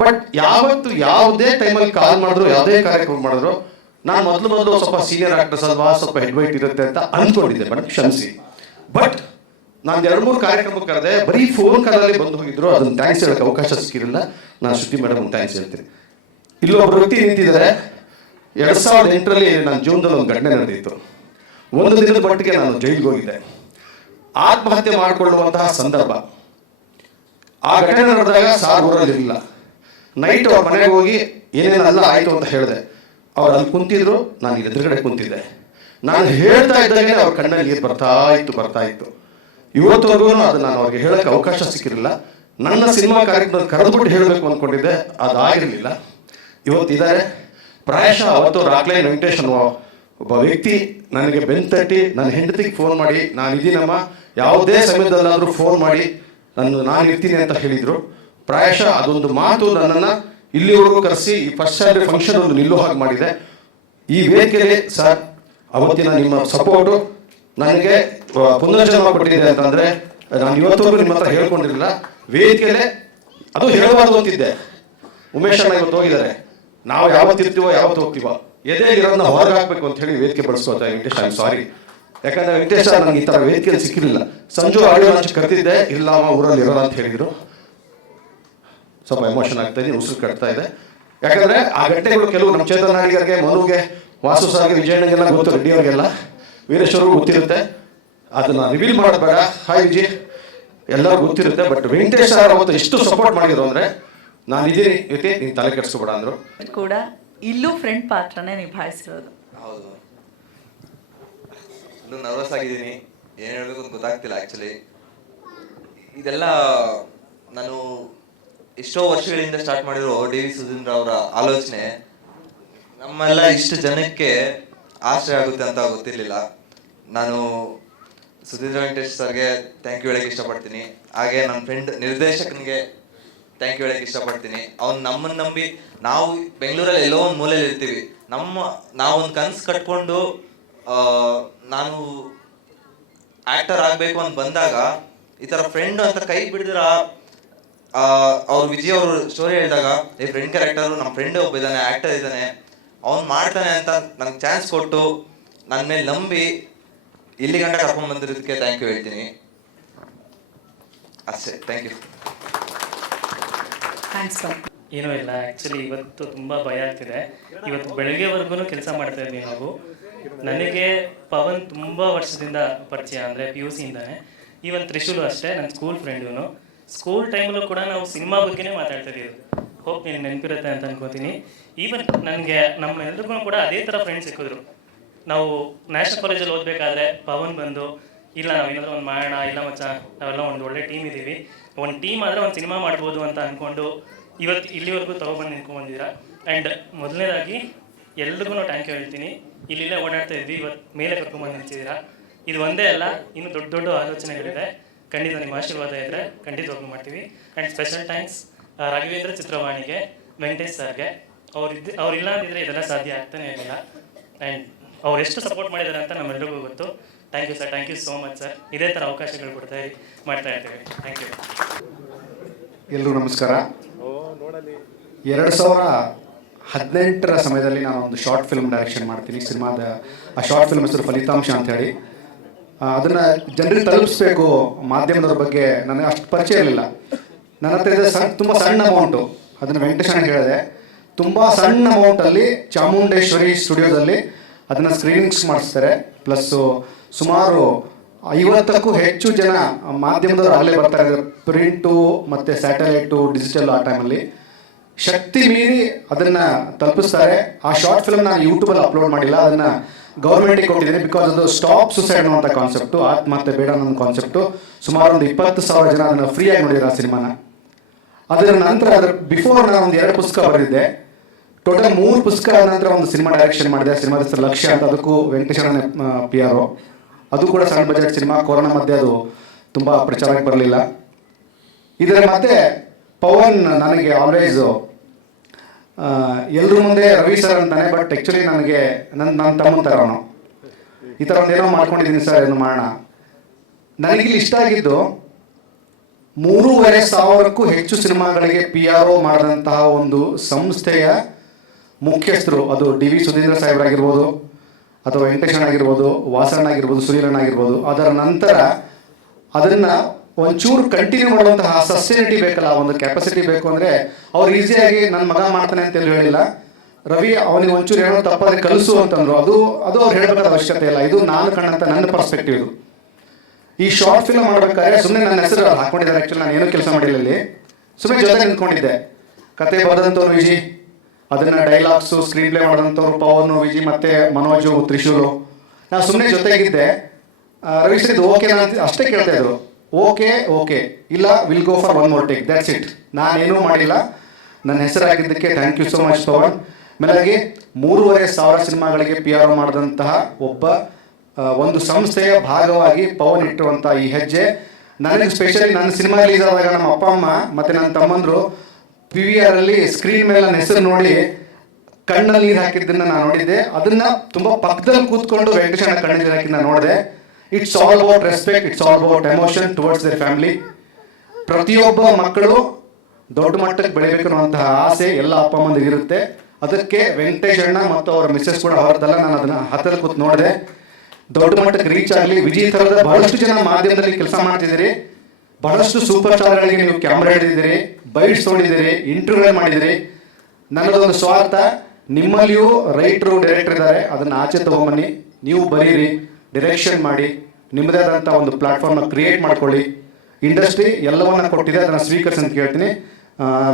ಬಟ್ ಯಾವತ್ತು ಯಾವುದೇ ಟೈಮಲ್ಲಿ ಕಾಲ್ ಮಾಡಿದ್ರು, ಯಾವುದೇ ಕಾರ್ಯಕ್ರಮ ಮಾಡಿದ್ರು, ನಾನು ಮೊದಲು ಸ್ವಲ್ಪ ಸೀನಿಯರ್ ಆಕ್ಟರ್ಸ್ ಅಲ್ವಾ, ಸ್ವಲ್ಪ ಹೆಡ್ ವೈಟ್ ಇರುತ್ತೆ ಅಂತ ಅಂದ್ಕೊಂಡಿದ್ದೆ, ಬಟ್ ಕ್ಷಮಿಸಿ. ಬಟ್ ನಾನು 2-3 ಕಾರ್ಯಕ್ರಮಕ್ಕೆ ಕರೆದೆ, ಬರೀ ಫೋನ್ ಕಾಲಲ್ಲಿ ಬಂದು ಹೋಗಿದ್ರು. ಅದನ್ನು ಥ್ಯಾಂಕ್ಸ್ ಹೇಳೋಕ್ಕೆ ಅವಕಾಶ ಸಿಕ್ಕಿರಲಿಲ್ಲ. ನಾನು ಶ್ರುತಿ ಮೇಡಮ್ ಥ್ಯಾಂಕ್ಸ್ ಹೇಳ್ತೀನಿ. ಇಲ್ಲೊಬ್ಬರು ವ್ಯಕ್ತಿ ನಿಂತಿದ್ದಾರೆ. 2008ರಲ್ಲಿ ನನ್ನ ಜೀವನದಲ್ಲಿ ಒಂದು ಘಟನೆ ನಡೆದಿತ್ತು. 1 ದಿನದ ಮಟ್ಟಿಗೆ ನಾನು ಜೈಲಿಗೆ ಹೋಗಿದ್ದೆ. ಆತ್ಮಹತ್ಯೆ ಮಾಡಿಕೊಳ್ಳುವಂತಹ ಸಂದರ್ಭ. ಆ ಘಟನೆ ನಡೆದಾಗ ಸಾರ್ ಊರಲ್ಲಿರಲಿಲ್ಲ. ನೈಟ್ ಅವ್ರ ಮನೆಗೆ ಹೋಗಿ ಏನೇನೆಲ್ಲ ಆಯಿತು ಅಂತ ಹೇಳಿದೆ. ಅವ್ರು ಅಲ್ಲಿ ಕುಂತಿದ್ರು, ನಾನು ಇಲ್ಲಿ ಎದುರುಗಡೆ ಕುಂತಿದ್ದೆ. ನಾನು ಹೇಳ್ತಾ ಇದ್ದಾಗಲೇ ಅವ್ರ ಕಣ್ಣಲ್ಲಿ ನೀರು ಬರ್ತಾ ಇತ್ತು. ಇವತ್ತವರೆಗೂ ಅದು ನಾನು ಅವ್ರಿಗೆ ಹೇಳೋಕ್ಕೆ ಅವಕಾಶ ಸಿಕ್ಕಿರಲಿಲ್ಲ. ನನ್ನ ಸಿನಿಮಾ ಕಾರ್ಯಕ್ರಮದಲ್ಲಿ ಕರೆದುಬಿಟ್ಟು ಹೇಳಬೇಕು ಅಂದ್ಕೊಂಡಿದ್ದೆ, ಅದಾಗಿರಲಿಲ್ಲ. ಇವತ್ತಿದ್ದಾರೆ. ಪ್ರಾಯಶಃ ಅವತ್ತು ರಾಕ್ಲೈನ್ ವೆಂಕಟೇಶ್ ಅನ್ನುವ ಒಬ್ಬ ವ್ಯಕ್ತಿ ನನಗೆ ಬೆಂತಟ್ಟಿ ನನ್ನ ಹೆಂಡತಿಗೆ ಫೋನ್ ಮಾಡಿ, ನಾನು ಇದೀನಮ್ಮ, ಯಾವುದೇ ಸಮಯದಲ್ಲಾದರೂ ಫೋನ್ ಮಾಡಿ ನಾನು ಇರ್ತೀನಿ ಅಂತ ಹೇಳಿದರು. ಪ್ರಾಯಶಃ ಅದೊಂದು ಮಾತು ನನ್ನನ್ನು ಇಲ್ಲಿವರೆಗೂ ಕರೆಸಿ ಈ ಫಸ್ಟ್ ಸ್ಯಾಲರಿ ಫಂಕ್ಷನ್ ಒಂದು ನಿಲ್ಲೋ ಹಾಗೆ ಮಾಡಿದೆ. ಈ ವೇದಿಕೆಯಲ್ಲಿ ಸರ್, ಅವತ್ತಿನ ನಿಮ್ಮ ಸಪೋರ್ಟು ನನಗೆ ಪುನರ್ಜನ್ಮ ಕೊಟ್ಟಿದೆ ಅಂತಂದರೆ ನಾನು ಇವತ್ತವರೆಗೂ ನಿಮ್ಮ ಹತ್ರ ಹೇಳ್ಕೊಂಡಿರಲಿಲ್ಲ. ವೇದಿಕೆಯಲ್ಲೇ ಅದು ಹೇಳಬಾರ್ದು ಅಂತಿದ್ದೆ. ಉಮೇಶ್ ಅಣ್ಣ ಇವತ್ತು ಹೋಗಿದ್ದಾರೆ, ನಾವು ಯಾವತ್ತಿರ್ತೀವೋ ಯಾವತ್ತು ಹೋಗ್ತೀವೋ, ಎದೆಗಿರೋದನ್ನ ಹೊರಗೆ ಹಾಕಬೇಕು ಅಂತ ಹೇಳಿ ವೇದಿಕೆ ಬಳಸ್ಕೋತಾ ವೆಂಕಟೇಶ್. ಐ ಸಾರಿ, ಯಾಕಂದರೆ ವೆಂಕಟೇಶ್ ನನಗೆ ಈ ಥರ ವೇದಿಕೆಯಲ್ಲಿ ಸಿಕ್ಕಿರಲಿಲ್ಲ. ಸಂಜು ಆಡಿಯೋ ಲಂಚ್ ಕರೆದಿದ್ದೆ, ಇಲ್ಲ ಅಮ್ಮ ಊರಲ್ಲಿ ಇರೋಲ್ಲ ಅಂತ ಹೇಳಿದರು. ಸ್ವಲ್ಪ ಎಮೋಷನ್ ಆಗ್ತಾ ಇದೆ, ಉಸಿರು ಕಟ್ತಾ ಇದೆ. ಯಾಕಂದರೆ ಆ ಘಟನೆಗಳು ಕೆಲವು ನಮ್ಮ ಚೇತನ್ ನಾಡಿಗರಿಗೆ, ಮನುಗೆ, ವಾಸು ಸಾರ್ಗೆ, ವಿಜಯಣ್ಣಗೆಲ್ಲ ಗೊತ್ತು, ರೆಡ್ಡಿ ಅವ್ರಿಗೆಲ್ಲ, ವೀರೇಶ್ವರ್ಗೂ ಗೊತ್ತಿರುತ್ತೆ. ಅದನ್ನು ರಿವೀಲ್ ಮಾಡೋದು ಬೇಡ. ಹಾಯ್ ವಿಜಯ್, ಎಲ್ಲರೂ ಗೊತ್ತಿರುತ್ತೆ. ಬಟ್ ವೆಂಕಟೇಶ್ ಸರ್ ಅವತ್ತು ಎಷ್ಟು ಸಪೋರ್ಟ್ ಮಾಡಿದ್ರು ಅಂದರೆ, ನಾನು ಇದ್ದೀನಿ ಜೊತೆ, ನೀನು ತಲೆ ಕೆಡಿಸ್ಕೊಬೇಡ ಅಂದರು. ಕೂಡ ಇಲ್ಲೂ ಫ್ರೆಂಡ್ ಪಾತ್ರನೇ ನಿಭಾಯಿಸಿರೋದು. ಹೌದು, ಇನ್ನೂ ನರ್ವಸ್ ಆಗಿದ್ದೀನಿ, ಏನು ಹೇಳಬೇಕು ಅಂತ ಗೊತ್ತಾಗ್ತಿಲ್ಲ ಆ್ಯಕ್ಚುಲಿ. ಇದೆಲ್ಲ ನಾನು ಎಷ್ಟೋ ವರ್ಷಗಳಿಂದ ಸ್ಟಾರ್ಟ್ ಮಾಡಿರೋ ಡಿ ವಿ ಸುಧೀಂದ್ರ ಅವರ ಆಲೋಚನೆ ನಮ್ಮೆಲ್ಲ ಇಷ್ಟು ಜನಕ್ಕೆ ಆಶ್ರಯ ಆಗುತ್ತೆ ಅಂತ ಗೊತ್ತಿರಲಿಲ್ಲ. ನಾನು ಸುಧೀಂದ್ರ ವೆಂಕಟೇಶ್ ಸರ್ಗೆ ಥ್ಯಾಂಕ್ ಯು ಹೇಳಕ್ಕೆ ಇಷ್ಟಪಡ್ತೀನಿ. ಹಾಗೆ ನನ್ನ ಫ್ರೆಂಡ್ ನಿರ್ದೇಶಕನಿಗೆ ಥ್ಯಾಂಕ್ ಯು ಹೇಳಕ್ಕೆ ಇಷ್ಟಪಡ್ತೀನಿ. ಅವ್ನು ನಮ್ಮನ್ನು ನಂಬಿ, ನಾವು ಬೆಂಗಳೂರಲ್ಲಿ ಎಲ್ಲೋ ಒಂದು ಮೂಲೆಯಲ್ಲಿ ಇರ್ತೀವಿ, ನಾವೊಂದು ಕನಸು ಕಟ್ಕೊಂಡು ನಾನು ಆ್ಯಕ್ಟರ್ ಆಗಬೇಕು ಅಂತ ಬಂದಾಗ ಈ ಥರ ಫ್ರೆಂಡ್ ಅಂತ ಕೈ ಬಿಡಿದ್ರ ಅವ್ರು ವಿಜಯ್ ಅವರು ಸ್ಟೋರಿ ಹೇಳಿದಾಗ ಈ ಫ್ರೆಂಡ್ ಕ್ಯಾರೆಕ್ಟರು ನಮ್ಮ ಫ್ರೆಂಡ್ ಒಬ್ಬ ಇದ್ದಾನೆ, ಆ್ಯಕ್ಟರ್ ಇದ್ದಾನೆ, ಅವ್ನು ಮಾಡ್ತಾನೆ ಅಂತ ನನಗೆ ಚಾನ್ಸ್ ಕೊಟ್ಟು ನನ್ನ ಮೇಲೆ ನಂಬಿ ಇಲ್ಲಿ ಗಂಟ ಕರ್ಕೊಂಡು ಬಂದಿರೋದಕ್ಕೆ ಥ್ಯಾಂಕ್ ಯು ಹೇಳ್ತೀನಿ. ಅಷ್ಟೇ, ಥ್ಯಾಂಕ್ ಯು. ಏನೂ ಇಲ್ಲ, ಆ್ಯಕ್ಚುಲಿ ಇವತ್ತು ತುಂಬ ಭಯ ಆಗ್ತಿದೆ. ಇವತ್ತು ಬೆಳಗ್ಗೆವರೆಗೂ ಕೆಲಸ ಮಾಡ್ತಾ ಇದ್ವಿ ನಾವು. ನನಗೆ ಪವನ್ ತುಂಬ ವರ್ಷದಿಂದ ಪರಿಚಯ, ಅಂದರೆ PUC ಇಂದಾನೆ. ಈವನ್ ತ್ರಿಶೂಲು ಅಷ್ಟೇ, ನನ್ನ ಸ್ಕೂಲ್ ಫ್ರೆಂಡು. ಸ್ಕೂಲ್ ಟೈಮಲ್ಲೂ ಕೂಡ ನಾವು ಸಿನಿಮಾ ಬಗ್ಗೆನೇ ಮಾತಾಡ್ತಾ ಇದ್ದೀವಿ. ಹೋಪ್ ನೀನು ನೆನಪಿರುತ್ತೆ ಅಂತ ಅನ್ಕೋತೀನಿ. ಈವನ್ ನನಗೆ ನಮ್ಮೆಲ್ರಿಗೂ ಕೂಡ ಅದೇ ಥರ ಫ್ರೆಂಡ್ಸ್ ಸಿಕ್ಕಿದ್ರು. ನಾವು ನ್ಯಾಷನಲ್ ಕಾಲೇಜಲ್ಲಿ ಓದಬೇಕಾದ್ರೆ ಪವನ್ ಬಂದು, ಇಲ್ಲ ನಾವು ಏನಾದರೂ ಒಂದು ಮಾಡೋಣ, ಇಲ್ಲ ಮಚ್ಚ ನಾವೆಲ್ಲ ಒಂದು ಒಳ್ಳೆ ಟೀಮ್ ಇದ್ದೀವಿ, ಒಂದು ಟೀಮ್ ಆದರೆ ಒಂದು ಸಿನಿಮಾ ಮಾಡ್ಬೋದು ಅಂತ ಅಂದ್ಕೊಂಡು ಇವತ್ತು ಇಲ್ಲಿವರೆಗೂ ತೊಗೊಬಂದು ನಿಂತ್ಕೊಂಡ್ಬಂದಿದ್ದೀರಾ. ಆ್ಯಂಡ್ ಮೊದಲನೇದಾಗಿ ಎಲ್ರಿಗೂ ಥ್ಯಾಂಕ್ ಯು ಹೇಳ್ತೀನಿ. ಇಲ್ಲಿಲ್ಲೇ ಓಡಾಡ್ತಾ ಇದ್ವಿ, ಇವತ್ತು ಮೇಲೆ ಕರ್ಕೊಂಬಂದು ನಿಲ್ಸಿದ್ದೀರಾ. ಇದು ಒಂದೇ ಅಲ್ಲ, ಇನ್ನೂ ದೊಡ್ಡ ದೊಡ್ಡ ಆಲೋಚನೆಗಳಿದೆ. ಖಂಡಿತ ನಿಮ್ಮ ಆಶೀರ್ವಾದ ಇದ್ದರೆ ಖಂಡಿತವಾಗ್ಲೂ ಮಾಡ್ತೀವಿ. ಆ್ಯಂಡ್ ಸ್ಪೆಷಲ್ ಥ್ಯಾಂಕ್ಸ್ ರಾಘವೇಂದ್ರ ಚಿತ್ರವಾಣಿಗೆ, ವೆಂಕಟೇಶ್ ಸರ್ಗೆ. ಅವ್ರಿಲ್ಲ ಅಂದಿದ್ರೆ ಇದೆಲ್ಲ ಸಾಧ್ಯ ಆಗ್ತಾನೆ ಇರಲಿಲ್ಲ. ಆ್ಯಂಡ್ ಅವ್ರು ಎಷ್ಟು ಸಪೋರ್ಟ್ ಮಾಡಿದ್ದಾರೆ ಅಂತ ನಮ್ಮೆಲ್ಲರಿಗೂ ಗೊತ್ತು. Thank you sir, thank you so much sir. ಇದೇ ಥರ ಅವಕಾಶಗಳು ಮಾಡ್ತಾ ಇರ್ತೀವಿ. Thank you. ಎಲ್ರಿಗೂ ನಮಸ್ಕಾರ. 2018ರ ಸಮಯದಲ್ಲಿ ನಾನು ಒಂದು ಶಾರ್ಟ್ ಫಿಲ್ಮ್ ಡೈರೆಕ್ಷನ್ ಮಾಡ್ತೀನಿ. ಸಿನಿಮಾದ ಆ ಶಾರ್ಟ್ ಫಿಲ್ಮ್ ಹೆಸರು ಫಲಿತಾಂಶ ಅಂತ ಹೇಳಿ. ಅದನ್ನು ಜನರಿಗೆ ತಲುಪಿಸ್ಬೇಕು, ಮಾಧ್ಯಮದವ್ರ ಬಗ್ಗೆ ನನಗೆ ಅಷ್ಟು ಪರಿಚಯ ಇರಲಿಲ್ಲ. ನನ್ನ ಹತ್ರ ಇದೆ ತುಂಬ ಸಣ್ಣ ಅಮೌಂಟು. ಅದನ್ನು ವೆಂಕಟೇಶನಿಗೆ ಹೇಳಿದೆ, ತುಂಬ ಸಣ್ಣ ಅಮೌಂಟಲ್ಲಿ ಚಾಮುಂಡೇಶ್ವರಿ ಸ್ಟುಡಿಯೋದಲ್ಲಿ ಅದನ್ನು ಸ್ಕ್ರೀನಿಂಗ್ಸ್ ಮಾಡಿಸ್ತಾರೆ. ಪ್ಲಸ್ಸು ಸುಮಾರು 50ಕ್ಕೂ ಹೆಚ್ಚು ಜನ ಮಾಧ್ಯಮದವರು ಅಲ್ಲೇ ಬರ್ತಾರೆ. ಪ್ರಿಂಟು ಮತ್ತು ಸ್ಯಾಟಲೈಟು, ಡಿಜಿಟಲ್ ಆ ಟೈಮಲ್ಲಿ ಶಕ್ತಿ ಮೀರಿ ಅದನ್ನು ತಲುಪಿಸ್ತಾರೆ. ಆ ಶಾರ್ಟ್ ಫಿಲ್ಮ್ ನಾನು ಯೂಟ್ಯೂಬಲ್ಲಿ ಅಪ್ಲೋಡ್ ಮಾಡಿಲ್ಲ, ಅದನ್ನು ಗೌರ್ಮೆಂಟಿಗೆ ಕೊಟ್ಟಿದ್ದೀನಿ. ಬಿಕಾಸ್ ಅದು ಸ್ಟಾಪ್ ಸುಸೈಡ್ ಅನ್ನುವಂಥ ಕಾನ್ಸೆಪ್ಟು, ಆತ್ಮಹತ್ಯೆ ಬೇಡ ಅನ್ನೋ ಕಾನ್ಸೆಪ್ಟು. ಸುಮಾರು ಒಂದು 20,000 ಜನ ಅದನ್ನು ಫ್ರೀಯಾಗಿ ನೋಡಿದ್ರು ಆ ಸಿನಿಮಾನ. ಅದರ ನಂತರ ಬಿಫೋರ್ ನಾನು ಒಂದು 2 ಪುಸ್ತಕ ಬರೆದಿದ್ದೆ. ಟೋಟಲ್ 3 ಪುಸ್ತಕ ಆದ ನಂತರ ಒಂದು ಸಿನಿಮಾ ಡೈರೆಕ್ಷನ್ ಮಾಡಿದೆ. ಸಿನಿಮಾದ ಹೆಸರು ಲಕ್ಷ್ಯ ಅಂತ. ಅದಕ್ಕೂ ವೆಂಕಟೇಶನ PR. ಅದು ಕೂಡ ಸಣ್ಣ ಬಜೆಟ್ ಸಿನಿಮಾ. ಕೊರೋನಾ ಮಧ್ಯೆ ಅದು ತುಂಬ ಪ್ರಚಾರಕ್ಕೆ ಬರಲಿಲ್ಲ. ಇದರ ಮತ್ತೆ ಪವನ್ ನನಗೆ ಆಲ್ವೇಸ್ ಎಲ್ಲರ ಮುಂದೆ ರವಿ ಸರ್ ಅಂತಾನೆ, ಬಟ್ ಆ್ಯಕ್ಚುಲಿ ನನಗೆ ನನ್ನ ತಮ್ಮನ ಥರ ಅವನು. ಈ ಥರ ಒಂದು ಏನೋ ಮಾಡ್ಕೊಂಡಿದ್ದೀನಿ ಸರ್, ಏನು ಮಾಡೋಣ. ನನಗಿಲ್ಲಿ ಇಷ್ಟ ಆಗಿದ್ದು 3,500ಕ್ಕೂ ಹೆಚ್ಚು ಸಿನಿಮಾಗಳಿಗೆ PRO ಮಾಡಿದಂತಹ ಒಂದು ಸಂಸ್ಥೆಯ ಮುಖ್ಯಸ್ಥರು. ಅದು DV ಸುಧೀಂದ್ರ ಸಾಹೇಬರಾಗಿರ್ಬೋದು, ಅಥವಾ ವೆಂಕಟೇಶನ್ ಆಗಿರ್ಬೋದು, ವಾಸಣ್ಣ ಆಗಿರ್ಬೋದು, ಸುನೀಲಣ್ಣ ಆಗಿರ್ಬೋದು. ಅದರ ನಂತರ ಅದನ್ನು ಒಂಚೂರು ಕಂಟಿನ್ಯೂ ಮಾಡುವಂತಹ ಸಸ್ಟೈನಿಟಿ ಬೇಕಲ್ಲ, ಒಂದು ಕೆಪಾಸಿಟಿ ಬೇಕು. ಅಂದರೆ ಅವ್ರು ಈಸಿಯಾಗಿ ನನ್ನ ಮಗ ಮಾಡ್ತಾನೆ ಅಂತ ಹೇಳಿಲ್ಲ. ರವಿ ಅವನಿಗೆ ಒಂಚೂರು ಏನೋ ತಪ್ಪಾದ್ರೆ ಕಲಿಸು ಅಂತಂದ್ರು. ಅದು ಅವ್ರು ಹೇಳಬೇಕಾದ ಅವಶ್ಯಕತೆ ಇಲ್ಲ. ಇದು ನಾನು ಕಂಡಂತ ನನ್ನ ಪರ್ಸ್ಪೆಕ್ಟಿವ್. ಇದು ಈ ಶಾರ್ಟ್ ಫಿಲ್ಮ್ ಮಾಡ್ಬೇಕಾದ್ರೆ ಸುಮ್ಮನೆ ನನ್ನ ಹೆಸರು ಹಾಕೊಂಡಿದ್ದಾರೆ. ಆ್ಯಕ್ಚುಲಿ ನಾನು ಏನೂ ಕೆಲಸ ಮಾಡಿಲ್ಲ ಇಲ್ಲಿ, ಸುಮ್ಮನೆ ಜೊತೆ ನಿಂತ್ಕೊಂಡಿದ್ದೆ. ಕತೆ ಬರೆದಂಥವ್ರು ವಿಜಿ, ಅದನ್ನು ಡೈಲಾಗ್ಸು ಸ್ಕ್ರೀನ್ ಪ್ಲೇ ಮಾಡಿದಂಥವ್ರು ಪವನ್, ವಿಜಿ ಮತ್ತು ಮನೋಜು, ತ್ರಿಶೂಲು. ನಾನು ಸುಮ್ಮನೆ ಜೊತೆಗಿದ್ದೆ. ರವಿ ಸರ್ ಇದು ಓಕೆ ಅಂತ ಅಷ್ಟೇ ಕೇಳ್ತಾ ಇದ್ರು. ಓಕೆ ಇಲ್ಲ, will go for 1 more take, that's it. ನಾನೇನೂ ಮಾಡಿಲ್ಲ. ನನ್ನ ಹೆಸರು ಹಾಕಿದ್ದಕ್ಕೆ thank you so much Pavan. ಮೇಲಾಗಿ 3,500 ಸಿನಿಮಾಗಳಿಗೆ PRO ಮಾಡಿದಂತಹ ಒಂದು ಸಂಸ್ಥೆಯ ಭಾಗವಾಗಿ ಪವನ್ ಇಟ್ಟಿರುವಂಥ ಈ ಹೆಜ್ಜೆ ನನಗೆ ಸ್ಪೆಷಲಿ. ನನ್ನ ಸಿನಿಮಾ ರಿಲೀಸ್ ಆದಾಗ ನಮ್ಮ ಅಪ್ಪ ಅಮ್ಮ ಮತ್ತು ನನ್ನ ತಮ್ಮಂದರು PVR ಅಲ್ಲಿ ಸ್ಕ್ರೀನ್ ಮೇಲೆ ನನ್ನ ಹೆಸರು ನೋಡಿ ಕಣ್ಣಲ್ಲಿ ನೀರು ಹಾಕಿದ್ದನ್ನು ನಾನು ನೋಡಿದ್ದೆ. ಅದನ್ನು ತುಂಬ ಪಕ್ಕದಲ್ಲಿ ಕೂತ್ಕೊಂಡು ವೆಂಕಟೇಶನ ಕಣ್ಣಲ್ಲಿ ನೀರು ಹಾಕಿದ್ದು ನಾನು ನೋಡಿದೆ. It's all about respect, it's all about emotion towards their family. ಪ್ರತಿಯೊಬ್ಬ ಮಕ್ಕಳು ದೊಡ್ಡ ಮಟ್ಟಕ್ಕೆ ಬೆಳಿಬೇಕು ಅನ್ನುವಂತಹ ಆಸೆ ಎಲ್ಲ ಅಪ್ಪ ಅಮ್ಮಂದಿಗಿರುತ್ತೆ. ಅದಕ್ಕೆ ವೆಂಕಟೇಶ್ ಅಣ್ಣ ಮತ್ತು ಅವರ ಮಿಸ್ಸಸ್ ಕೂಡ ಹೊರದಲ್ಲ, ನಾನು ಅದನ್ನು ಹತ್ತಿರ ಕೂತು ನೋಡಿದೆ. ದೊಡ್ಡ ಮಟ್ಟಕ್ಕೆ ರೀಚ್ ಆಗಲಿ. ವಿಜಯ್ ಥರದ ಬಹಳಷ್ಟು ಜನ ಮಾಧ್ಯಮದಲ್ಲಿ ಕೆಲಸ ಮಾಡ್ತಿದ್ದೀರಿ. ಬಹಳಷ್ಟು ಸೂಪರ್ ಸ್ಟಾರ್ಗಳಿಗೆ ನೀವು ಕ್ಯಾಮ್ರಾ ಹಿಡಿದಿದ್ದೀರಿ, ಬೈಟ್ಸ್ ನೋಡಿದ್ದೀರಿ, ಇಂಟರ್ವ್ಯೂ ಮಾಡಿದಿರಿ. ನನ್ನದೊಂದು ಸ್ವಾರ್ಥ, ನಿಮ್ಮಲ್ಲಿಯೂ ರೈಟರು, ಡೈರೆಕ್ಟರ್ ಇದ್ದಾರೆ, ಅದನ್ನು ಆಚೆ ತೊಗೊಂಬನ್ನಿ. ನೀವು ಬರೀರಿ, ಡೈರೆಕ್ಷನ್ ಮಾಡಿ, ನಿಮ್ಮದೇ ಆದಂಥ ಒಂದು ಪ್ಲಾಟ್ಫಾರ್ಮ್ನ ಕ್ರಿಯೇಟ್ ಮಾಡ್ಕೊಳ್ಳಿ. ಇಂಡಸ್ಟ್ರಿ ಎಲ್ಲವನ್ನ ಕೊಟ್ಟಿದೆ, ಅದನ್ನು ಸ್ವೀಕರಿಸಿ ಅಂತ ಕೇಳ್ತೀನಿ.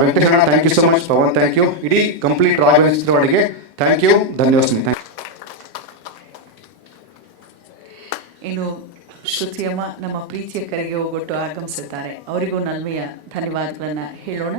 ವೆಂಕಟೇಶಣ್ಣ thank you so much. Pavan thank you. ಇಡೀ ಕಂಪ್ಲೀಟ್ ರಾಘವೇಂದ್ರ ಚಿತ್ರವಾಣಿಗೆ ಥ್ಯಾಂಕ್ ಯು, ಧನ್ಯವಾದ. ಇನ್ನು ಶ್ರುತಿಯಮ್ಮ ನಮ್ಮ ಪ್ರೀತಿಯ ಕರೆಗೆ ಹೋಗೊಟ್ಟು ಆಗಮಿಸುತ್ತಾರೆ. ಅವರಿಗೂ ನಲ್ಮೆಯ ಧನ್ಯವಾದಗಳನ್ನು ಹೇಳೋಣ.